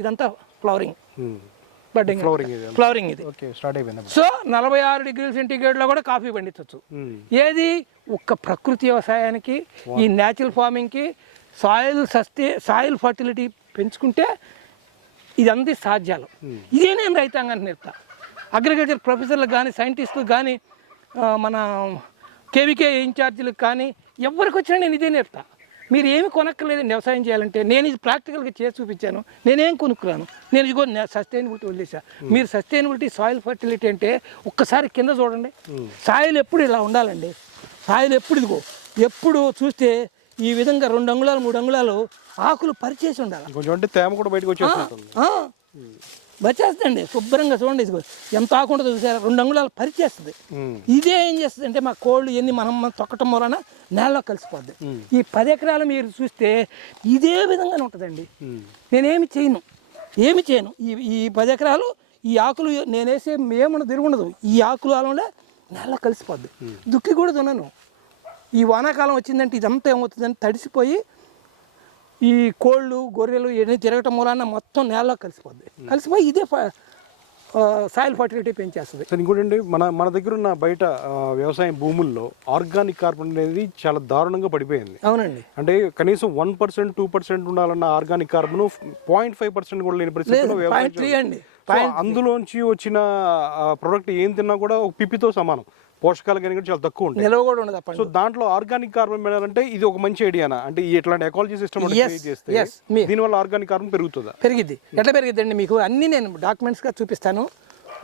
ఇదంతా ఫ్లవరింగ్, ఫ్లవరింగ్ ఇది. సో 46 degrees Centigrade కూడా కాఫీ పండించవచ్చు. ఏది? ఒక్క ప్రకృతి వ్యవసాయానికి, ఈ న్యాచురల్ ఫార్మింగ్కి, సాయిల్ ఫర్టిలిటీ పెంచుకుంటే ఇదంతా సాధ్యాలు. ఇదే నేను రైతాంగానికి నేర్పుతా. అగ్రికల్చర్ ప్రొఫెసర్లకు కానీ, సైంటిస్టులకు కానీ, మన కేవీకే ఇన్ఛార్జీలకు కానీ ఎవరికి వచ్చినా నేను ఇదే నేర్పుతా. మీరు ఏమి కొనక్కర్లేదండి వ్యవసాయం చేయాలంటే. నేను ఇది ప్రాక్టికల్గా చేసి చూపించాను. నేనేం కొనుక్కున్నాను, నేను ఇదిగో సస్టైనబిలిటీ వదిలేసా. మీరు సస్టైనబిలిటీ సాయిల్ ఫర్టిలిటీ అంటే ఒక్కసారి కింద చూడండి. సాయిల్ ఎప్పుడు ఇలా ఉండాలండి. సాయిల్ ఎప్పుడు ఇదిగో ఎప్పుడు చూస్తే ఈ విధంగా 2 అంగుళాలు 3 అంగుళాలు ఆకులు పరిచేసి ఉండాలి. కొంచెం అంటే తేమ కూడా బయటకు వచ్చేస్తుంది. వచ్చేస్తుందండి శుభ్రంగా. చూడండి ఇదిగో ఎంత ఆకు ఉంటుందో చూసారా, 2 అంగుళాలు పరిచేస్తుంది. ఇదే ఏం చేస్తుంది అంటే మా కోళ్ళు ఎన్ని మనం తొక్కటం వలన నేలలో కలిసిపోద్ది. ఈ 10 ఎకరాలు మీరు చూస్తే ఇదే విధంగానే ఉంటుందండి. నేనేమి చేయను. ఈ 10 ఎకరాలు ఈ ఆకులు నేను వేసే ఏమన్నా తిరుగుండదు. ఈ ఆకులు అలా నేలలో కలిసిపోద్ది. దుక్కి కూడా దున్నను. ఈ వానాకాలం వచ్చిందంటే ఇదంతా ఏమవుతుందంటే తడిసిపోయి ఈ కోళ్ళు గొర్రెలు ఇవన్నీ తిరగటం మూలాన మొత్తం నేలలో కలిసిపోయి ఇదే సాయిల్ ఫర్టిలిటీ పెంచేస్తుంది. సార్ ఇంకోటండి, మన దగ్గర ఉన్న బయట వ్యవసాయ భూముల్లో ఆర్గానిక్ కార్బన్ అనేది చాలా దారుణంగా పడిపోయింది. అవునండి. అంటే కనీసం 1% 2% ఉండాలన్న ఆర్గానిక్ కార్బన్ 0.5% కూడా లేని పరిస్థితుల్లో వ్యవసాయం. అందులోంచి వచ్చిన ప్రొడక్ట్ ఏం తిన్నా కూడా ఒక పిప్పితో సమానం. పోషకాలు కానీ చాలా తక్కువ ఉంటాయి, నిల్వ కూడా ఉండదు. సో దాంట్లో ఆర్గానిక్ కార్బన్ పెడాలంటే ఇది ఒక మంచి ఐడియానా? అంటే ఇట్లాంటి ఎకాలజీ సిస్టమ్ చేస్తే దీనివల్ల ఆర్గానిక్ కార్బన్ పెరుగుతుందా? పెరిగిద్ది. ఎట్లా పెరిగిద్దండి మీకు అన్నీ నేను డాక్యుమెంట్స్గా చూపిస్తాను.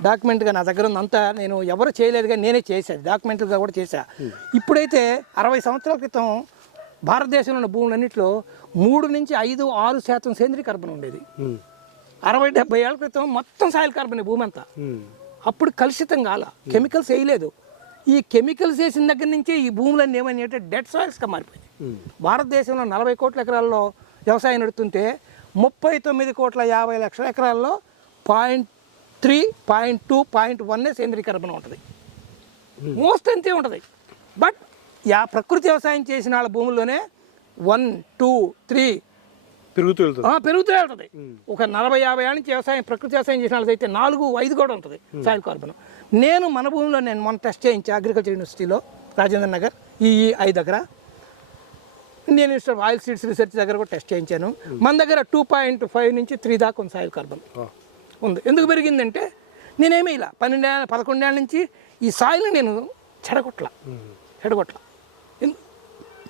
డాక్యుమెంట్గా నా దగ్గర ఉందంతా నేను ఎవరు చేయలేదు కానీ నేనే చేశాను, డాక్యుమెంట్గా కూడా చేశా. ఇప్పుడైతే 60 సంవత్సరాల క్రితం భారతదేశంలో ఉన్న భూములన్నింటిలో 3 నుంచి 5-6% సేంద్రీయ కార్బన్ ఉండేది. 60-70 ఏళ్ల క్రితం మొత్తం సాయిల్ కార్బన్ భూమి అంతా. అప్పుడు కలుషితం కాల, కెమికల్స్ వేయలేదు. ఈ కెమికల్స్ వేసిన దగ్గర నుంచే ఈ భూములన్నీ ఏమని డెడ్ సాయిల్స్గా మారిపోయినాయి. భారతదేశంలో 40 కోట్ల ఎకరాల్లో వ్యవసాయం నడుస్తుంటే 39,50,00,000 ఎకరాల్లో 0.3, 0.2, 0.1 సేంద్రీయ కార్బన్ ఉంటుంది. మోస్ట్ అంతే ఉంటుంది. బట్ ప్రకృతి వ్యవసాయం చేసిన వాళ్ళ భూముల్లోనే 1, 2, 3 పెరుగుతూ వెళ్తుంది. ఒక 40-50 ఏళ్ళ నుంచి ప్రకృతి వ్యవసాయం చేసిన వాళ్ళకి అయితే 4-5 కూడా ఉంటుంది సాయిల్ కార్బన్. నేను మన భూమిలో మొన్న టెస్ట్ చేయించా అగ్రికల్చర్ యూనివర్సిటీలో రాజేంద్ర నగర్ EEI దగ్గర, Indian institute of oil seeds research దగ్గర కూడా టెస్ట్ చేయించాను. మన దగ్గర 2.5 నుంచి 3 దాకా ఉంది సాయిల్ కార్బన్ ఉంది. ఎందుకు పెరిగిందంటే నేనేమీ ఇలా 12-11 ఏళ్ళ నుంచి ఈ సాయిల్ని నేను చెడగొట్ల.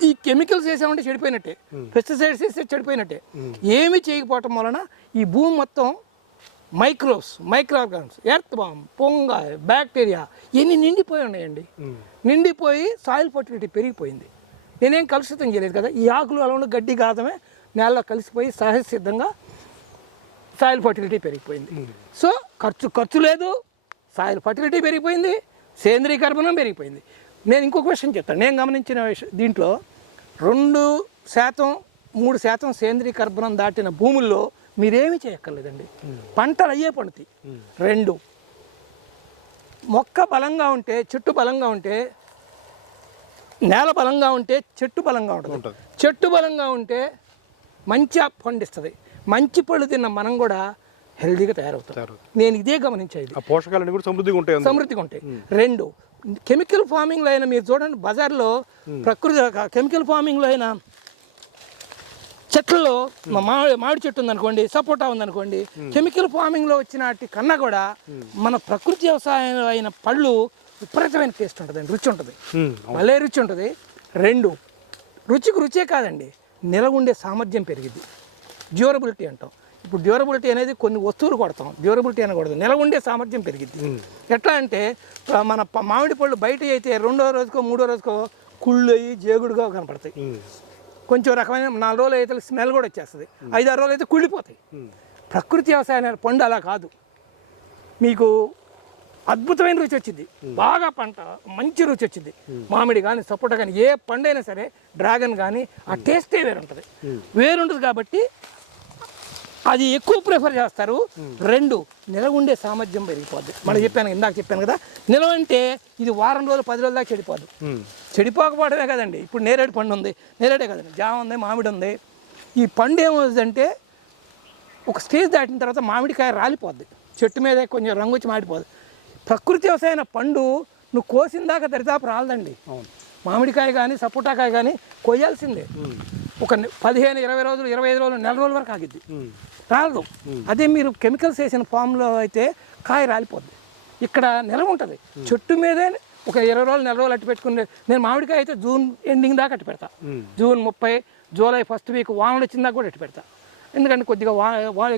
ఈ కెమికల్స్ వేసామంటే చెడిపోయినట్టే, పెస్టిసైడ్స్ వేస్తే చెడిపోయినట్టే. ఏమి చేయకపోవటం వలన ఈ భూమి మొత్తం మైక్రోఆర్గానిజమ్స్, ఎర్త్ బాంబ్, పొంగ, బ్యాక్టీరియా ఇవన్నీ నిండిపోయి ఉన్నాయండి. నిండిపోయి సాయిల్ ఫర్టిలిటీ పెరిగిపోయింది. నేనేం కలుషితం చేయలేదు కదా. ఈ ఆకులు అలా గడ్డి గాదమే నేలలో కలిసిపోయి సహజ సిద్ధంగా సాయిల్ ఫర్టిలిటీ పెరిగిపోయింది. సో ఖర్చు లేదు, సాయిల్ ఫర్టిలిటీ పెరిగిపోయింది, సేంద్రీయ కార్బనం పెరిగిపోయింది. నేను ఇంకొక విషయం చెప్తాను. నేను గమనించిన దీంట్లో 2%, 3% సేంద్రీయ కార్బనం దాటిన భూముల్లో మీరేమీ చేయక్కర్లేదండి. పంటలు అయ్యే పండుతాయి. 2, మొక్క బలంగా ఉంటే, చెట్టు బలంగా ఉంటే, నేల బలంగా ఉంటే చెట్టు బలంగా ఉంటుంది. చెట్టు బలంగా ఉంటే మంచి పండిస్తుంది. మంచి పళ్ళు తిన్న మనం కూడా హెల్దీగా తయారవుతారు. నేను ఇదే గమనించేది. పోషకాలన్నీ కూడా సమృద్ధిగా ఉంటాయి. 2, కెమికల్ ఫార్మింగ్లో అయినా మీరు చూడండి, బజార్లో ప్రకృతి కెమికల్ ఫార్మింగ్లో అయినా చెట్లలో మామిడి చెట్టు ఉందనుకోండి, సపోటా ఉందనుకోండి, కెమికల్ ఫార్మింగ్లో వచ్చిన వాటి కన్నా కూడా మన ప్రకృతి వ్యవసాయం అయిన పళ్ళు విపరీతమైన టేస్ట్ ఉంటుందండి, రుచి ఉంటుంది, భలే రుచి ఉంటుంది. 2, రుచికి రుచే కాదండి, నిలవ ఉండే సామర్థ్యం పెరిగింది. డ్యూరబిలిటీ అంటాం. ఇప్పుడు డ్యూరబిలిటీ అనేది కొన్ని వస్తువులు కొడతాం, డ్యూరబిలిటీ అనకూడదు, నిలవ ఉండే సామర్థ్యం పెరిగింది. ఎట్లా అంటే మన మామిడి పళ్ళు బయట అయితే 2వ రోజుకో 3వ రోజుకో కుళ్ళు అయ్యి జేగుడుగా కనపడతాయి. కొంచెం రకమైన 4 రోజులు అయితే స్మెల్ కూడా వచ్చేస్తుంది, 5-6 రోజులు అయితే కుళ్ళిపోతాయి. ప్రకృతి వ్యవసాయం పండు అలా కాదు. మీకు అద్భుతమైన రుచి వచ్చింది, బాగా పంట మంచి రుచి వచ్చింది. మామిడి కానీ సపోటా కానీ ఏ పండైనా సరే, డ్రాగన్ కానీ ఆ టేస్టే వేరుంటుంది కాబట్టి అది ఎక్కువ ప్రిఫర్ చేస్తారు. 2, నిలవ ఉండే సామర్థ్యం పెరిగిపోద్ది. మనం ఇందాక చెప్పాను కదా, నిలవ అంటే ఇది వారం రోజులు 10 రోజుల దాకా చెడిపోదు. చెడిపోకపోవడమే కదండి, ఇప్పుడు నేరేడు పండు ఉంది, నేరేడే కదండి, జామ ఉంది, మామిడి ఉంది. ఈ పండు ఏమవుతుందంటే ఒక స్టేజ్ దాటిన తర్వాత మామిడికాయ రాలిపోద్ది, చెట్టు మీద కొంచెం రంగు వచ్చి మాడిపోద్ది. ప్రకృతి వ్యవసాయం పండు నువ్వు కోసిన దాకా దరిదాపు రాలదండి. మామిడికాయ కానీ సపోటాకాయ కానీ కొయ్యాల్సిందే. ఒక 15-20 రోజులు, 25 రోజులు, నెల రోజుల వరకు ఆగిద్ది, రాలదు. అదే మీరు కెమికల్స్ వేసిన ఫామ్లో అయితే కాయ రాలిపోద్ది. ఇక్కడ నిలవ ఉంటుంది, చెట్టు మీదే ఒక 20 రోజులు 4 రోజులు అట్టు పెట్టుకుని నేను మామిడికాయ అయితే జూన్ ఎండింగ్ దాకా అట్టు పెడతా. జూన్ 30 జూలై ఫస్ట్ వీక్ వానలు వచ్చిందాక కూడా అట్టు పెడతా. ఎందుకంటే కొద్దిగా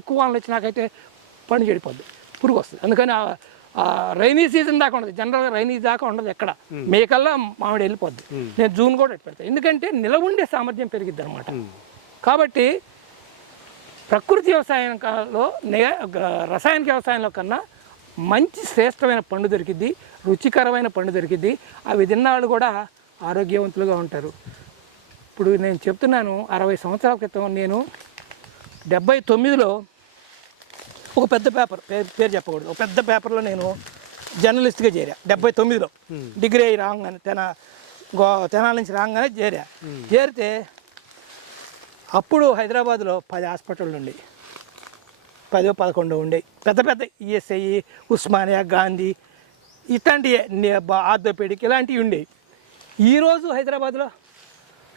ఎక్కువ వానలు వచ్చినాకైతే పండు చెడిపోద్ది, పురుగు వస్తుంది. అందుకని రైనీ సీజన్ దాకా ఉండదు, జనరల్గా రైనీ దాకా ఉండదు ఎక్కడ, మేకల్లా మామిడి వెళ్ళిపోద్ది. నేను జూన్ కూడా అట్టు పెడతాను, ఎందుకంటే నిలవ ఉండే సామర్థ్యం పెరిగిద్ది అనమాట. కాబట్టి ప్రకృతి వ్యవసాయంలో రసాయనిక వ్యవసాయంలో కన్నా మంచి శ్రేష్టమైన పండు దొరికిద్ది, రుచికరమైన పండు దొరికిద్ది. అవి తిన్నవాళ్ళు కూడా ఆరోగ్యవంతులుగా ఉంటారు. ఇప్పుడు నేను చెప్తున్నాను, 60 సంవత్సరాల క్రితం నేను 79లో ఒక పెద్ద పేపర్, పేరు చెప్పకూడదు, ఒక పెద్ద పేపర్లో నేను జర్నలిస్ట్గా చేరా. 79లో డిగ్రీ అయి రాగానే తెనాల నుంచి రాగానే చేరితే అప్పుడు హైదరాబాద్లో 10 హాస్పిటళ్ళు ఉండే, 10-11 ఉండేవి. పెద్ద పెద్ద ఈఎస్ఐ, ఉస్మానియా, గాంధీ ఇట్లాంటి ఆర్థోపెడిక్ ఇలాంటివి ఉండేవి. ఈరోజు హైదరాబాద్లో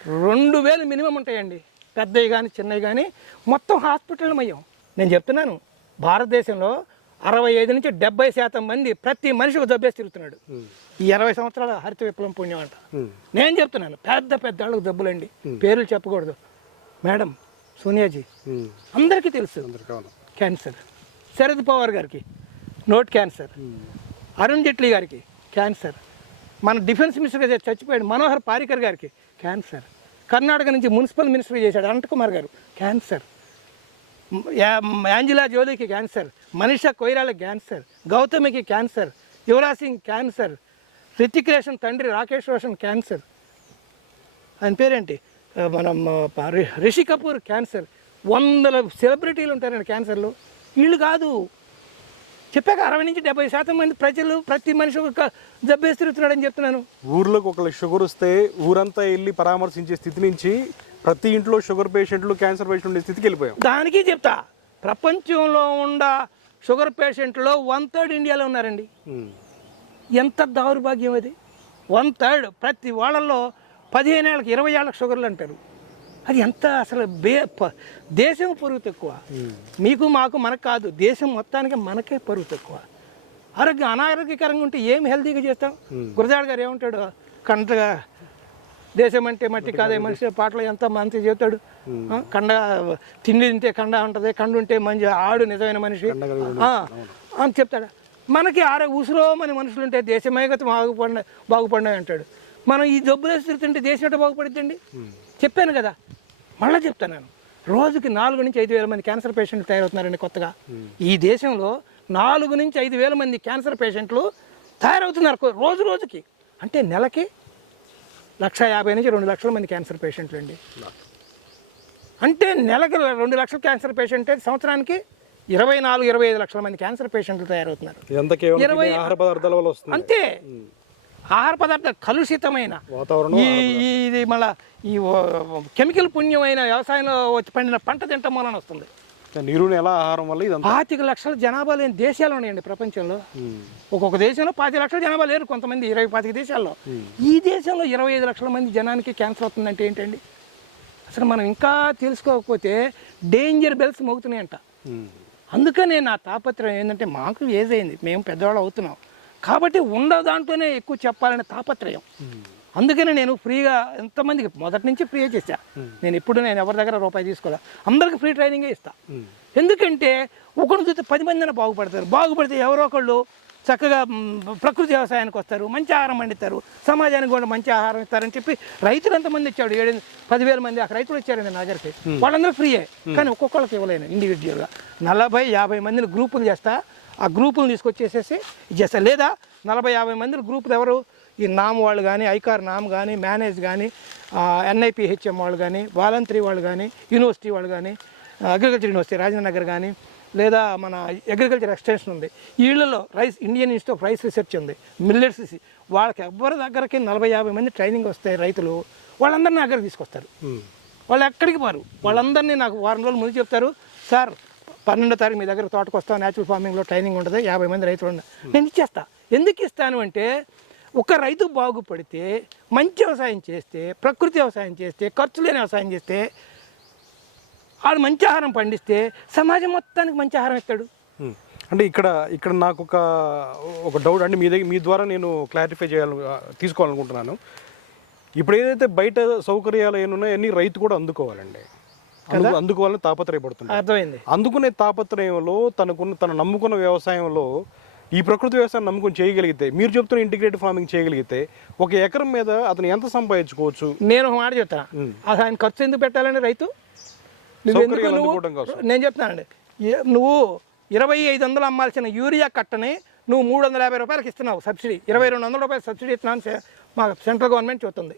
2000 మినిమం ఉంటాయండి, పెద్దవి కానీ చిన్నవి కానీ, మొత్తం హాస్పిటల్ మయం. నేను చెప్తున్నాను, భారతదేశంలో 65 నుంచి 70% మంది ప్రతి మనిషి ఒక జబ్బేసి తిరుగుతున్నాడు. ఈ 20 సంవత్సరాల హరిత విప్లవం పుణ్యం అంట. నేను చెప్తున్నాను, పెద్ద పెద్ద వాళ్ళకి జబ్బులండి, పేర్లు చెప్పకూడదు. మేడం సోనియాజీ అందరికీ తెలుసు, క్యాన్సర్. శరద్ పవార్ గారికి నోట్ క్యాన్సర్. అరుణ్ జైట్లీ గారికి క్యాన్సర్. మన డిఫెన్స్ మినిస్టర్గా చచ్చిపోయాడు మనోహర్ పారికర్ గారికి క్యాన్సర్. కర్ణాటక నుంచి మున్సిపల్ మినిస్టర్ చేశాడు అనంతకుమార్ గారు, క్యాన్సర్. యాంజిలా జోలీకి క్యాన్సర్, మనీషా కొయిరాలకి క్యాన్సర్, గౌతమికి క్యాన్సర్, యువరాజ్ సింగ్ క్యాన్సర్, రితిక్ రోషన్ తండ్రి రాకేష్ రోషన్ క్యాన్సర్. ఆయన పేరేంటి, మనం రిషి కపూర్ క్యాన్సర్. 100 సెలబ్రిటీలు ఉంటారండి క్యాన్సర్లు. వీళ్ళు కాదు, చెప్పాక 60 నుంచి 70% మంది ప్రజలు ప్రతి మనిషి ఒక జబ్బేసి తిరుగుతున్నాడని చెప్తున్నాను. ఊర్లోకి ఒకళ్ళ షుగర్ వస్తే ఊరంతా వెళ్ళి పరామర్శించే స్థితి నుంచి ప్రతి ఇంట్లో షుగర్ పేషెంట్లు, క్యాన్సర్ పేషెంట్లు ఉండే స్థితికి వెళ్ళిపోయాం. దానికి చెప్తా, ప్రపంచంలో ఉన్న షుగర్ పేషెంట్లో 1/3 ఇండియాలో ఉన్నారండి. ఎంత దౌర్భాగ్యం అది. 1/3 ప్రతి వాళ్ళల్లో 15 ఏళ్ళకి 20 ఏళ్ళకి షుగర్లు అంటారు. అది ఎంత అసలు దేశం పరుగు తక్కువ. మీకు మాకు మనకు కాదు, దేశం మొత్తానికి మనకే పరుగు తక్కువ. అనారోగ్యకరంగా ఉంటే ఏం హెల్తీగా చేస్తాం. గురజాడ గారు ఏమంటాడు, కంటగా దేశం అంటే మట్టి కాదే మనిషి పాటలు ఎంత మంచి చెబుతాడు. కండ తిండి తింటే కండ ఉంటుంది, కండు ఉంటే మంచి ఆడు నిజమైన మనిషి అని చెప్తాడు. మనకి ఉసురోమని మనుషులు ఉంటే దేశమే గత బాగుపడినాయి అంటాడు. మనం ఈ జబ్బులు వేసి తిరుగుతుంటే దేశం అంటే బాగుపడుతుంది. చెప్పాను కదా, మళ్ళీ చెప్తాను, రోజుకి 4 నుంచి 5 వేల మంది క్యాన్సర్ పేషెంట్లు తయారవుతున్నారండి కొత్తగా. ఈ దేశంలో 4 నుంచి 5 వేల మంది క్యాన్సర్ పేషెంట్లు తయారవుతున్నారు రోజు రోజుకి. అంటే నెలకి 150,000 నుంచి 2 లక్షల మంది క్యాన్సర్ పేషెంట్లు అండి. అంటే నెలకి 2 లక్షల క్యాన్సర్ పేషెంట్, సంవత్సరానికి 24-25 లక్షల మంది క్యాన్సర్ పేషెంట్లు తయారవుతున్నారు. అంతే. ఆహార పదార్థాలు కలుషితమైన ఇది మళ్ళీ ఈ కెమికల్ పుణ్యమైన వ్యవసాయంలో వచ్చి పండిన పంట తింటం వలన వస్తుంది. నీరు నెల ఆహారం వల్ల 25 లక్షల జనాభా లేని దేశాలు ఉన్నాయండి ప్రపంచంలో. ఒక్కొక్క దేశంలో 25 లక్షల జనాభా లేరు, కొంతమంది 20-25 దేశాల్లో. ఈ దేశంలో 25 లక్షల మంది జనానికి క్యాన్సర్ అవుతుందంటే ఏంటండి అసలు. మనం ఇంకా తెలుసుకోకపోతే డేంజర్ బెల్స్ మోగుతున్నాయంట. అందుకనే నా తాపత్రయం ఏంటంటే, మాకు ఏజ్ అయింది, మేము పెద్దవాళ్ళు అవుతున్నాం కాబట్టి ఉండవు దాంట్లోనే ఎక్కువ చెప్పాలనే తాపత్రయం. అందుకనే నేను ఫ్రీగా ఎంతమందికి మొదటి నుంచి ఫ్రీ చేశా. నేను ఎవరి దగ్గర రూపాయి తీసుకోలే, అందరికి ఫ్రీ ట్రైనింగే ఇస్తా. ఎందుకంటే ఒకరిని చూస్తే 10 మంది బాగుపడతారు. బాగుపడితే ఎవరో ఒకళ్ళు చక్కగా ప్రకృతి వ్యవసాయానికి వస్తారు, మంచి ఆహారం పండిస్తారు, సమాజానికి కూడా మంచి ఆహారం ఇస్తారని చెప్పి రైతులు ఎంతమంది వచ్చాడు, 7-10 వేల మంది ఆ రైతులు వచ్చారండి నా దగ్గరికి. వాళ్ళందరూ ఫ్రీయే, కానీ ఒక్కొక్కళ్ళకి ఇవ్వలేను. ఇండివిజువల్గా 40-50 మందిని గ్రూపులు చేస్తా. ఆ గ్రూపులను తీసుకొచ్చేసేసి చేస్తా. లేదా 40-50 మంది గ్రూపులు ఎవరు, ఈ నామ్ వాళ్ళు కానీ, ఐకార్ నామ్ కానీ, మేనేజ్ కానీ, NIPHM వాళ్ళు కానీ, వాలంటరీ వాళ్ళు కానీ, యూనివర్సిటీ వాళ్ళు కానీ, అగ్రికల్చర్ యూనివర్సిటీ రాజేంద్ర నగర్ కానీ, లేదా మన అగ్రికల్చర్ ఎక్స్టెన్షన్ ఉంది, వీళ్ళలో Indian institute of rice research ఉంది, మిల్లెట్స్. వాళ్ళకి ఎవరి దగ్గరికి 40-50 మంది ట్రైనింగ్ వస్తాయి రైతులు. వాళ్ళందరినీ నా దగ్గరికి తీసుకొస్తారు. వాళ్ళు ఎక్కడికి పోరు. వాళ్ళందరినీ నాకు వారం రోజుల ముందు చెప్తారు, సార్ 12వ తారీఖు మీ దగ్గర తోటకు వస్తాం, న్యాచురల్ ఫార్మింగ్లో ట్రైనింగ్ ఉంటుంది, 50 మంది రైతులు ఉన్నారు. నేను ఇచ్చేస్తా. ఎందుకు ఇస్తాను అంటే, ఒక రైతు బాగుపడితే, మంచి వ్యవసాయం చేస్తే, ప్రకృతి వ్యవసాయం చేస్తే, ఖర్చు లేని వ్యవసాయం చేస్తే, వాడు మంచి ఆహారం పండిస్తే సమాజం మొత్తానికి మంచి ఆహారం ఇస్తాడు. అంటే ఇక్కడ నాకు ఒక డౌట్ అంటే మీ ద్వారా నేను క్లారిఫై తీసుకోవాలనుకుంటున్నాను. ఇప్పుడు ఏదైతే బయట సౌకర్యాలు ఏమున్నాయో అన్ని రైతు కూడా అందుకోవాలండి, అందుకోవాలని తాపత్రయపడుతుంది. అర్థమైంది. అందుకునే తాపత్రయంలో తను నమ్ముకున్న వ్యవసాయంలో ఈ ప్రకృతి వ్యవసాయం నమ్ముకుని చేయగలిగితే, మీరు చెప్తున్న ఇంటిగ్రేటెడ్ ఫార్మింగ్ చేయగలిగితే 1 ఎకరం మీద అతను ఎంత సంపాదించుకోవచ్చు? నేను ఒక మాట చెప్తాను, అసలు ఆయన ఖర్చు ఎందుకు పెట్టాలండి రైతు? నేను చెప్తానండి, నువ్వు 2500 అమ్మాల్సిన యూరియా కట్టని నువ్వు 350 రూపాయలకి ఇస్తున్నావు సబ్సిడీ. 2200 రూపాయలు సబ్సిడీ ఇస్తున్నాను మా సెంట్రల్ గవర్నమెంట్ చెప్తుంది.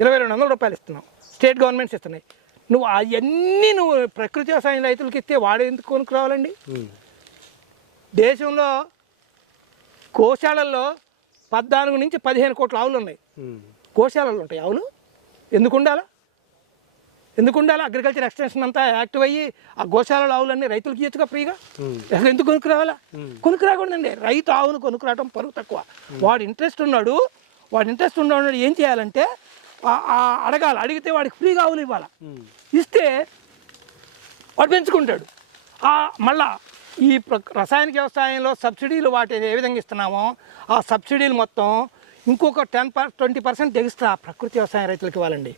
2200 రూపాయలు ఇస్తున్నావు, స్టేట్ గవర్నమెంట్స్ ఇస్తున్నాయి. నువ్వు అవన్నీ నువ్వు ప్రకృతి వ్యవసాయం రైతులకి ఇస్తే వాడు ఎందుకు కొనుక్కు రావాలండి? దేశంలో గోశాలల్లో 14 నుంచి 15 కోట్ల ఆవులు ఉన్నాయి. గోశాలల్లో ఉంటాయి ఆవులు. ఎందుకు ఉండాలా? అగ్రికల్చర్ ఎక్స్టెన్షన్ అంతా యాక్టివ్ అయ్యి ఆ గోశాలలో ఆవులన్నీ రైతులకి ఇచ్చగా ఫ్రీగా. అసలు ఎందుకు కొనుక్కు రావాలా? కొనుక్కు రాకూడదండి. రైతు ఆవును కొనుక్కు రావడం పరుగు తక్కువ. వాడు ఇంట్రెస్ట్ ఉన్నాడు ఏం చేయాలంటే అడగాలి. అడిగితే వాడికి ఫ్రీగా ఆవులు ఇవ్వాలి. ఇస్తే వాడు పెంచుకుంటాడు. మళ్ళా ఈ రసాయనిక వ్యవసాయంలో సబ్సిడీలు వాటి ఏ విధంగా ఇస్తున్నామో ఆ సబ్సిడీలు మొత్తం ఇంకొక 10-20% ఎక్స్ట్రా ప్రకృతి వ్యవసాయ రైతులకు ఇవ్వాలండి.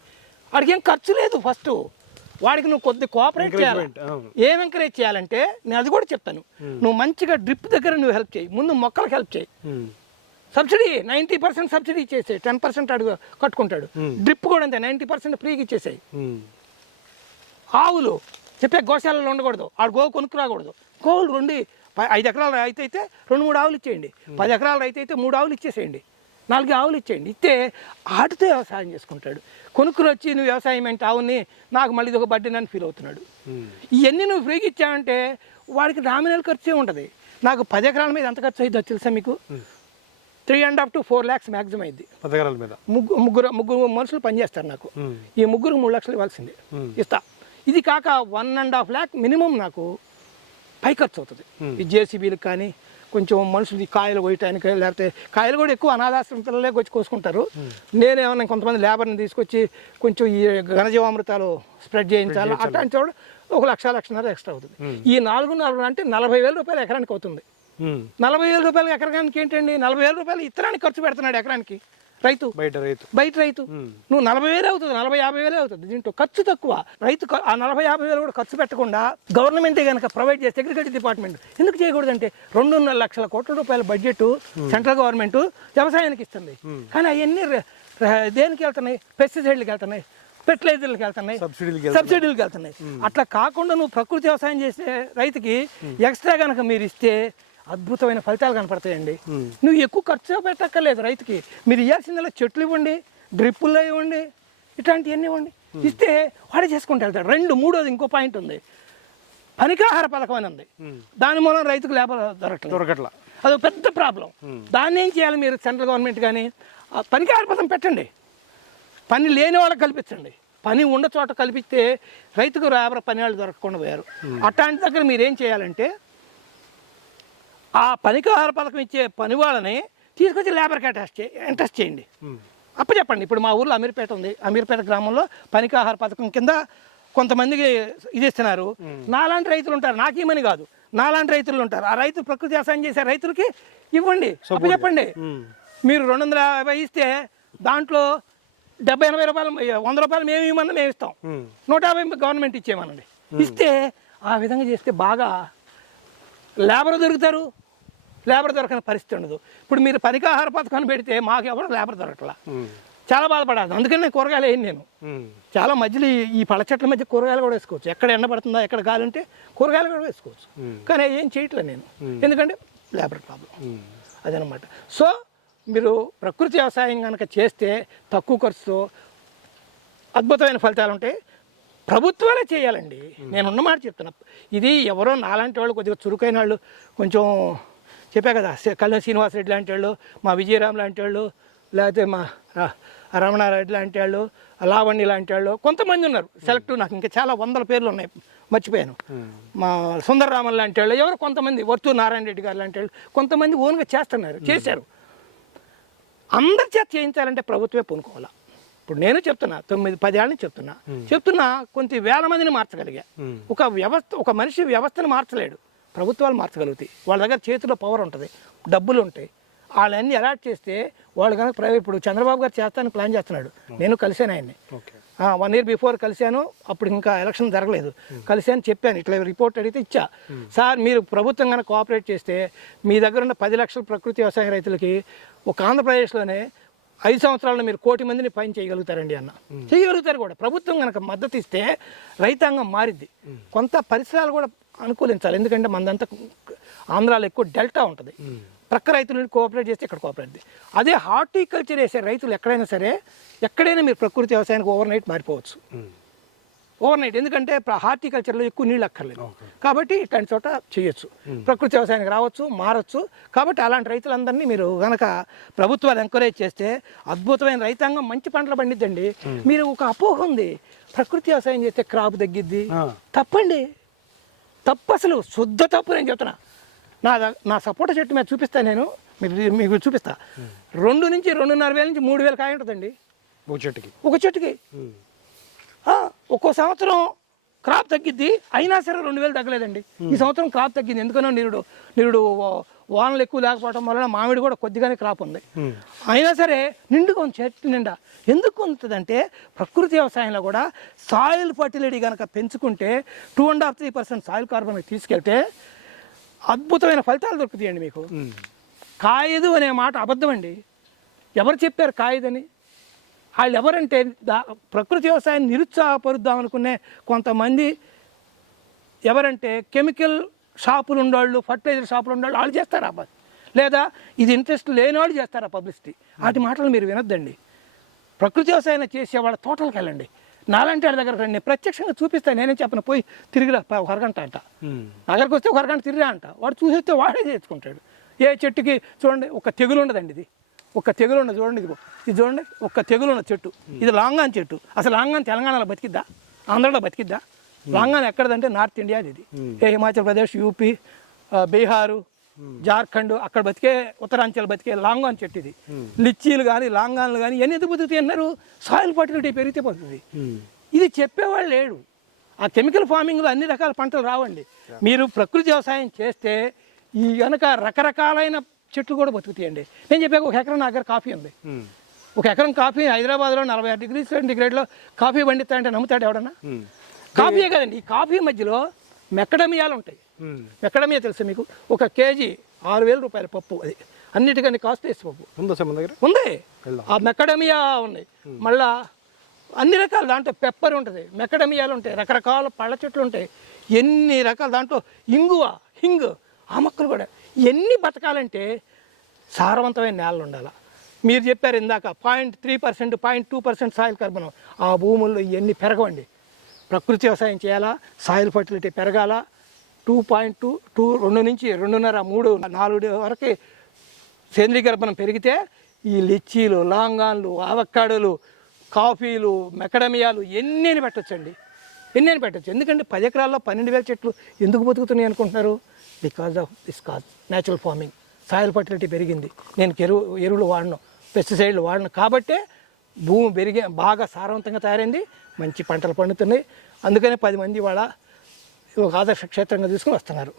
వాడికి ఏం ఖర్చు లేదు. ఫస్ట్ వాడికి నువ్వు కొద్ది కోఆపరేట్ చేయాలి. ఏం ఎంకరేజ్ చేయాలంటే నేను అది కూడా చెప్తాను. నువ్వు మంచిగా డ్రిప్ దగ్గర నువ్వు హెల్ప్ చేయి. ముందు మొక్కలకు హెల్ప్ చేయి. సబ్సిడీ 90% సబ్సిడీ ఇచ్చేసాయి, 10% అడుగు కట్టుకుంటాడు. డ్రిప్ కూడా అంతే 90% ఫ్రీగా ఇచ్చేసాయి. ఆవులు చెప్పే గోశాలలో ఉండకూడదు, ఆడు గోవు కొనుక్కు రాకూడదు. గోవులు 5 ఎకరాల రైతు అయితే 2-3 ఆవులు ఇచ్చేయండి. 10 ఎకరాల రైతు అయితే 3 ఆవులు ఇచ్చేసేయండి. 4 ఆవులు ఇచ్చేయండి. ఇస్తే ఆటితో వ్యవసాయం చేసుకుంటాడు. కొనుక్కుని వచ్చి నువ్వు వ్యవసాయం అంటే ఆవుని నాకు మళ్ళీ ఒక బడ్డీ అని ఫీల్ అవుతున్నాడు. ఇవన్నీ నువ్వు ఫ్రీగా ఇచ్చావంటే వాడికి నామినల్ ఖర్చే ఉంటుంది. నాకు 10 ఎకరాల మీద ఎంత ఖర్చు అవుతుందో తెలుసా మీకు? 3.5 to 4 lakhs మ్యాక్సిమం అయింది. 10 ఎకరాల మీద ముగ్గురు మనుషులు పనిచేస్తారు నాకు. ఈ ముగ్గురికి 3 లక్షలు ఇవ్వాల్సిందే, ఇస్తా. ఇది కాక 1.5 lakh మినిమం నాకు పై ఖర్చు అవుతుంది. ఈ జేసీబీలకు కానీ కొంచెం మనుషులు కాయలు కోయటానికి, లేకపోతే కాయలు కూడా ఎక్కువ అనాథాశ్రమం పిల్లలే వచ్చి కోసుకుంటారు. నేనేమన్నా కొంతమంది లేబర్ని తీసుకొచ్చి కొంచెం ఈ ఘనజీవామృతాలు స్ప్రెడ్ చేయించాలి. అట్లాంటి చోట 1-1.5 ఎక్స్ట్రా అవుతుంది. ఈ 4 అంటే 40,000 రూపాయలు ఎకరానికి అవుతుంది. 40,000 రూపాయలు ఎకరానికి ఏంటండి? 40,000 రూపాయలు ఇతరానికి ఖర్చు పెడుతున్నాడు ఎకరానికి బయట రైతు. నువ్వు 40,000 అవుతుంది, 40-50,000 అవుతుంది. దీంట్లో ఖర్చు తక్కువ. రైతు ఆ 40-50,000 కూడా ఖర్చు పెట్టకుండా గవర్నమెంటే కనుక ప్రొవైడ్ చేస్తే, అగ్రికల్చర్ డిపార్ట్మెంట్ ఎందుకు చేయకూడదంటే 2.5 లక్షల కోట్ల రూపాయల బడ్జెట్ సెంట్రల్ గవర్నమెంట్ వ్యవసాయానికి ఇస్తుంది. కానీ అవన్నీ దేనికి వెళ్తున్నాయి? పెస్టిసైడ్లకు వెళ్తున్నాయి, ఫెర్టిలైజర్లకు వెళ్తున్నాయి, సబ్సిడీలకు వెళ్తున్నాయి. అట్లా కాకుండా నువ్వు ప్రకృతి వ్యవసాయం చేసే రైతుకి ఎక్స్ట్రా కనుక మీరు ఇస్తే అద్భుతమైన ఫలితాలు కనపడతాయండి. నువ్వు ఎక్కువ ఖర్చు పెట్టక్కర్లేదు రైతుకి. మీరు ఇవ్వాల్సిందల్లా చెట్లు ఇవ్వండి, డ్రిప్పుల్లో ఇవ్వండి, ఇట్లాంటివన్నీ ఇవ్వండి. ఇస్తే వాడే చేసుకుంటూ వెళ్తాడు. 3వది ఇంకో పాయింట్ ఉంది, పనికాహార పథకం అని ఉంది. దాని మూలం రైతుకు లేబర్ దొరకట్లా. అది పెద్ద ప్రాబ్లం. దాన్ని ఏం చేయాలి మీరు? సెంట్రల్ గవర్నమెంట్ కానీ పనికాహార పథకం పెట్టండి. పని లేని వాళ్ళకి కల్పించండి. పని ఉన్న చోట కల్పిస్తే రైతుకు లేబర్ పని వాళ్ళు దొరకకుండా పోయారు. అట్లాంటి దగ్గర మీరేం చేయాలంటే ఆ పనికాహార పథకం ఇచ్చే పని వాళ్ళని తీసుకొచ్చి లేబర్కి ఇంట్రెస్ట్ చేయండి. చెప్పండి. ఇప్పుడు మా ఊర్లో అమీర్పేట ఉంది. అమీర్పేట గ్రామంలో పనికాహార పథకం కింద కొంతమందికి ఇది ఇస్తున్నారు. నాలాంటి రైతులు ఉంటారు, నాకేమని కాదు, నాలాంటి రైతులు ఉంటారు. ఆ రైతులు ప్రకృతి వ్యవసాయం చేసే రైతులకి ఇవ్వండి. చెప్పండి. మీరు 250 ఇస్తే దాంట్లో 70-80 రూపాయలు, 100 రూపాయలు మేము ఇవ్వమన్నా మేము ఇస్తాం. 150 గవర్నమెంట్ ఇచ్చేయమనండి. ఇస్తే ఆ విధంగా చేస్తే బాగా లేబర్ దొరుకుతారు. లేబర్ దొరకని పరిస్థితి ఉండదు. ఇప్పుడు మీరు పనికాహార పథకాన్ని పెడితే మాకు ఎవరు లేబర్ దొరకట్లా, చాలా బాధపడాలి. అందుకని నేను కూరగాయలు వేయను. నేను చాలా మధ్యలో ఈ పళ్ళ చెట్ల మధ్య కూరగాయలు కూడా వేసుకోవచ్చు. ఎక్కడ ఎండ పడుతుందా, ఎక్కడ గాలి ఉంటే కూరగాయలు కూడా వేసుకోవచ్చు. కానీ ఏం చేయట్లేదు నేను, ఎందుకంటే లేబర్ ప్రాబ్లం. అదనమాట. సో మీరు ప్రకృతి వ్యవసాయం కనుక చేస్తే తక్కువ ఖర్చుతో అద్భుతమైన ఫలితాలు ఉంటాయి. ప్రభుత్వాలే చేయాలండి. నేను ఉన్నమాట చెప్తున్నా. ఇది ఎవరో నాలాంటి వాళ్ళు, కొద్దిగా చురుకైన వాళ్ళు, కొంచెం చెప్పా కదా, కళ్యాణ్ శ్రీనివాసరెడ్డి లాంటి వాళ్ళు, మా విజయరామ్ లాంటి వాళ్ళు, లేకపోతే మా రమణారెడ్డి లాంటి వాళ్ళు, లావణ్య లాంటి వాళ్ళు కొంతమంది ఉన్నారు. సెలెక్ట్ నాకు ఇంకా చాలా 100 పేర్లు ఉన్నాయి, మర్చిపోయాను. మా సుందరరామన్ లాంటి వాళ్ళు, ఎవరు కొంతమంది, వర్తూరు నారాయణ రెడ్డి గారు లాంటి వాళ్ళు కొంతమంది ఓన్గా చేశారు. అందరి చేత చేయించాలంటే ప్రభుత్వమే పూనుకోవాలా. ఇప్పుడు నేను చెప్తున్నా, 9-10 ఏళ్ళ నుంచి చెప్తున్నా కొంత వేల మందిని మార్చగలిగా. ఒక మనిషి వ్యవస్థను మార్చలేడు. ప్రభుత్వాలు మార్చగలుగుతాయి. వాళ్ళ దగ్గర చేతిలో పవర్ ఉంటుంది, డబ్బులు ఉంటాయి. వాళ్ళన్నీ అలాట్ చేస్తే వాళ్ళు కనుక ప్రైవేట్, ఇప్పుడు చంద్రబాబు గారు చేస్తానని ప్లాన్ చేస్తున్నాడు. నేను కలిశాను ఆయన్ని, 1 year బిఫోర్ కలిశాను. అప్పుడు ఇంకా ఎలక్షన్ జరగలేదు. కలిశాను, చెప్పాను ఇట్లా రిపోర్ట్ అడిగితే ఇచ్చా. సార్ మీరు ప్రభుత్వం కనుక కోఆపరేట్ చేస్తే మీ దగ్గర ఉన్న 10 లక్షల ప్రకృతి వ్యవసాయ రైతులకి ఒక ఆంధ్రప్రదేశ్లోనే 5 సంవత్సరాల్లో మీరు 1 కోటి మందిని పైన చేయగలుగుతారండి అన్న. చేయగలుగుతారు కూడా. ప్రభుత్వం కనుక మద్దతు ఇస్తే రైతాంగం మారిద్ది. కొంత పరిసరాలు కూడా అనుకూలించాలి. ఎందుకంటే మనదంతా ఆంధ్రాలో ఎక్కువ డెల్టా ఉంటుంది. ప్రక్క రైతులను కోఆపరేట్ చేస్తే ఇక్కడ కోఆపరేట్. అదే హార్టికల్చర్ వేసే రైతులు ఎక్కడైనా సరే, ఎక్కడైనా మీరు ప్రకృతి వ్యవసాయానికి ఓవర్ నైట్ మారిపోవచ్చు. ఓవర్ నైట్, ఎందుకంటే హార్టికల్చర్లో ఎక్కువ నీళ్ళు అక్కర్లేదు కాబట్టి ఇట్లాంటి చోట చేయొచ్చు. ప్రకృతి వ్యవసాయానికి రావచ్చు, మారచ్చు. కాబట్టి అలాంటి రైతులందరినీ మీరు కనుక ప్రభుత్వాలు ఎంకరేజ్ చేస్తే అద్భుతమైన రైతాంగం మంచి పంటలు పండిద్దండి. మీరు ఒక అపోహ ఉంది, ప్రకృతి వ్యవసాయం చేస్తే క్రాప్ తగ్గిద్ది. తప్పండి, తప్పు, అసలు శుద్ధ తప్పు. నేను చెప్తున్నా, నా సపోటా చెట్టు మీద చూపిస్తాను, నేను మీకు చూపిస్తా. 2 నుంచి 2.5 వేల నుంచి 3 వేల కాయ ఉంటుందండి ఒక చెట్టుకి. ఒక్కో సంవత్సరం క్రాప్ తగ్గిద్ది, అయినా సరే 2,000 తగ్గలేదండి. ఈ సంవత్సరం క్రాప్ తగ్గింది, ఎందుకనో నిరుడు వానలు ఎక్కువ లేకపోవడం వలన మామిడి కూడా కొద్దిగానే క్రాప్ ఉంది. అయినా సరే నిండుగా ఉంది చెట్టు నిండా. ఎందుకు ఉంటుందంటే ప్రకృతి వ్యవసాయంలో కూడా సాయిల్ ఫర్టిలిటీ కనుక పెంచుకుంటే 2.5-3% సాయిల్ కార్బన్ తీసుకెళ్తే అద్భుతమైన ఫలితాలు దొరుకుతాయండి మీకు. కాయదు అనే మాట అబద్ధం అండి. ఎవరు చెప్పారు కాయదని? వాళ్ళు ఎవరంటే ప్రకృతి వ్యవసాయాన్ని నిరుత్సాహపరుద్దాం అనుకునే కొంతమంది ఎవరంటే కెమికల్ షాపులు ఉండేవాళ్ళు, ఫర్టిలైజర్ షాపులు ఉండేవాళ్ళు, వాళ్ళు చేస్తారా అబ్బాయి, లేదా ఇది ఇంట్రెస్ట్ లేని వాళ్ళు చేస్తారా పబ్లిసిటీ. వాటి మాటలు మీరు వినొద్దండి. ప్రకృతి వ్యవసాయం చేసే వాళ్ళ తోటలకు వెళ్ళండి, నాలంటి వాళ్ళ దగ్గర రండి, ప్రత్యక్షంగా చూపిస్తాను. నేనే చెప్పను, పోయి తిరిగిరా 1 అరగంట అంట, నగరికి వస్తే 1 అరగంట తిరిగిరా అంట. వాడు చూసేస్తే వాడే చేసుకుంటాడు. ఏ చెట్టుకి చూడండి ఒక తెగులు ఉండదండి, ఇది ఒక తెగులు ఉండదు. చూడండి ఇది చూడండి, ఒక తెగులు ఉన్న చెట్టు. ఇది లాంగాన్ చెట్టు. అసలు లాంగాన్ తెలంగాణలో బతికిద్దా, ఆంధ్రలో బతికిద్దా? లాంగాన్ ఎక్కడదంటే నార్త్ ఇండియా. ఇది హిమాచల్ ప్రదేశ్, యూపీ, బీహారు, జార్ఖండ్ అక్కడ బతికే, ఉత్తరాంచల్ బతికే లాంగాన్ చెట్టు ఇది. లిచ్చీలు కానీ లాంగాన్లు కానీ ఇవన్నీ ఎందుకు బతుకుతాయి అన్నారు? సాయిల్ ఫర్టిలిటీ పెరిగితే పోతుంది. ఇది చెప్పేవాళ్ళు లేడు. ఆ కెమికల్ ఫార్మింగ్లో అన్ని రకాల పంటలు రావండి. మీరు ప్రకృతి వ్యవసాయం చేస్తే ఈ కనుక రకరకాలైన చెట్లు కూడా బతుకుతాయండి. నేను చెప్పాక 1 ఎకరం నా దగ్గర కాఫీ ఉంది. 1 ఎకరం కాఫీ హైదరాబాద్లో 40 డిగ్రీ సెంటిగ్రేడ్లో కాఫీ పండిస్తాయంటే నమ్ముతాడు ఎవడన్నా? కాఫీయే కదండి. ఈ కాఫీ మధ్యలో మెక్కడమియాలు ఉంటాయి. మెక్కడమియా తెలుసు మీకు? 1 కేజీ 6,000 రూపాయల పప్పు. అది అన్నిటికన్నా కాస్ట్లీస్ పప్పు ఉంది. ఆ మెక్కడమియా ఉన్నాయి. మళ్ళా అన్ని రకాల దాంట్లో పెప్పర్ ఉంటుంది, మెక్కడమియాలు ఉంటాయి, రకరకాల పళ్ళ చెట్లు ఉంటాయి, ఎన్ని రకాల దాంట్లో హింగ్ ఆ మొక్కలు కూడా. ఎన్ని బతకాలంటే సారవంతమైన నేలలు ఉండాలి. మీరు చెప్పారు ఇందాక 0.3%, 0.2% సాయిల్ కార్బన్. ఆ భూముల్లో ఇవన్నీ పెరగవండి. ప్రకృతి వ్యవసాయం చేయాలా, సాయిల్ ఫర్టిలిటీ పెరగాల. 2 నుంచి 2.5, 3, 4 వరకు సేంద్రీయ గర్భనం పెరిగితే ఈ లిచ్చీలు, లాంగాన్లు, అవకాడోలు, కాఫీలు, మెకడమియాలు ఎన్ని పెట్టచ్చండి, ఎన్ని పెట్టచ్చు. ఎందుకంటే 10 ఎకరాల్లో 12,000 చెట్లు ఎందుకు బతుకుతున్నాయి అనుకుంటున్నారు? Because of this cause, natural farming. Soil fertility పెరిగింది. నేను ఎరువులు వాడను, పెస్టిసైడ్లు వాడను. కాబట్టే భూమి బాగా సారవంతంగా తయారైంది, మంచి పంటలు పండుతున్నాయి. అందుకనే 10 మంది వాళ్ళ ఒక ఆదర్శ క్షేత్రంగా తీసుకుని వస్తున్నారు.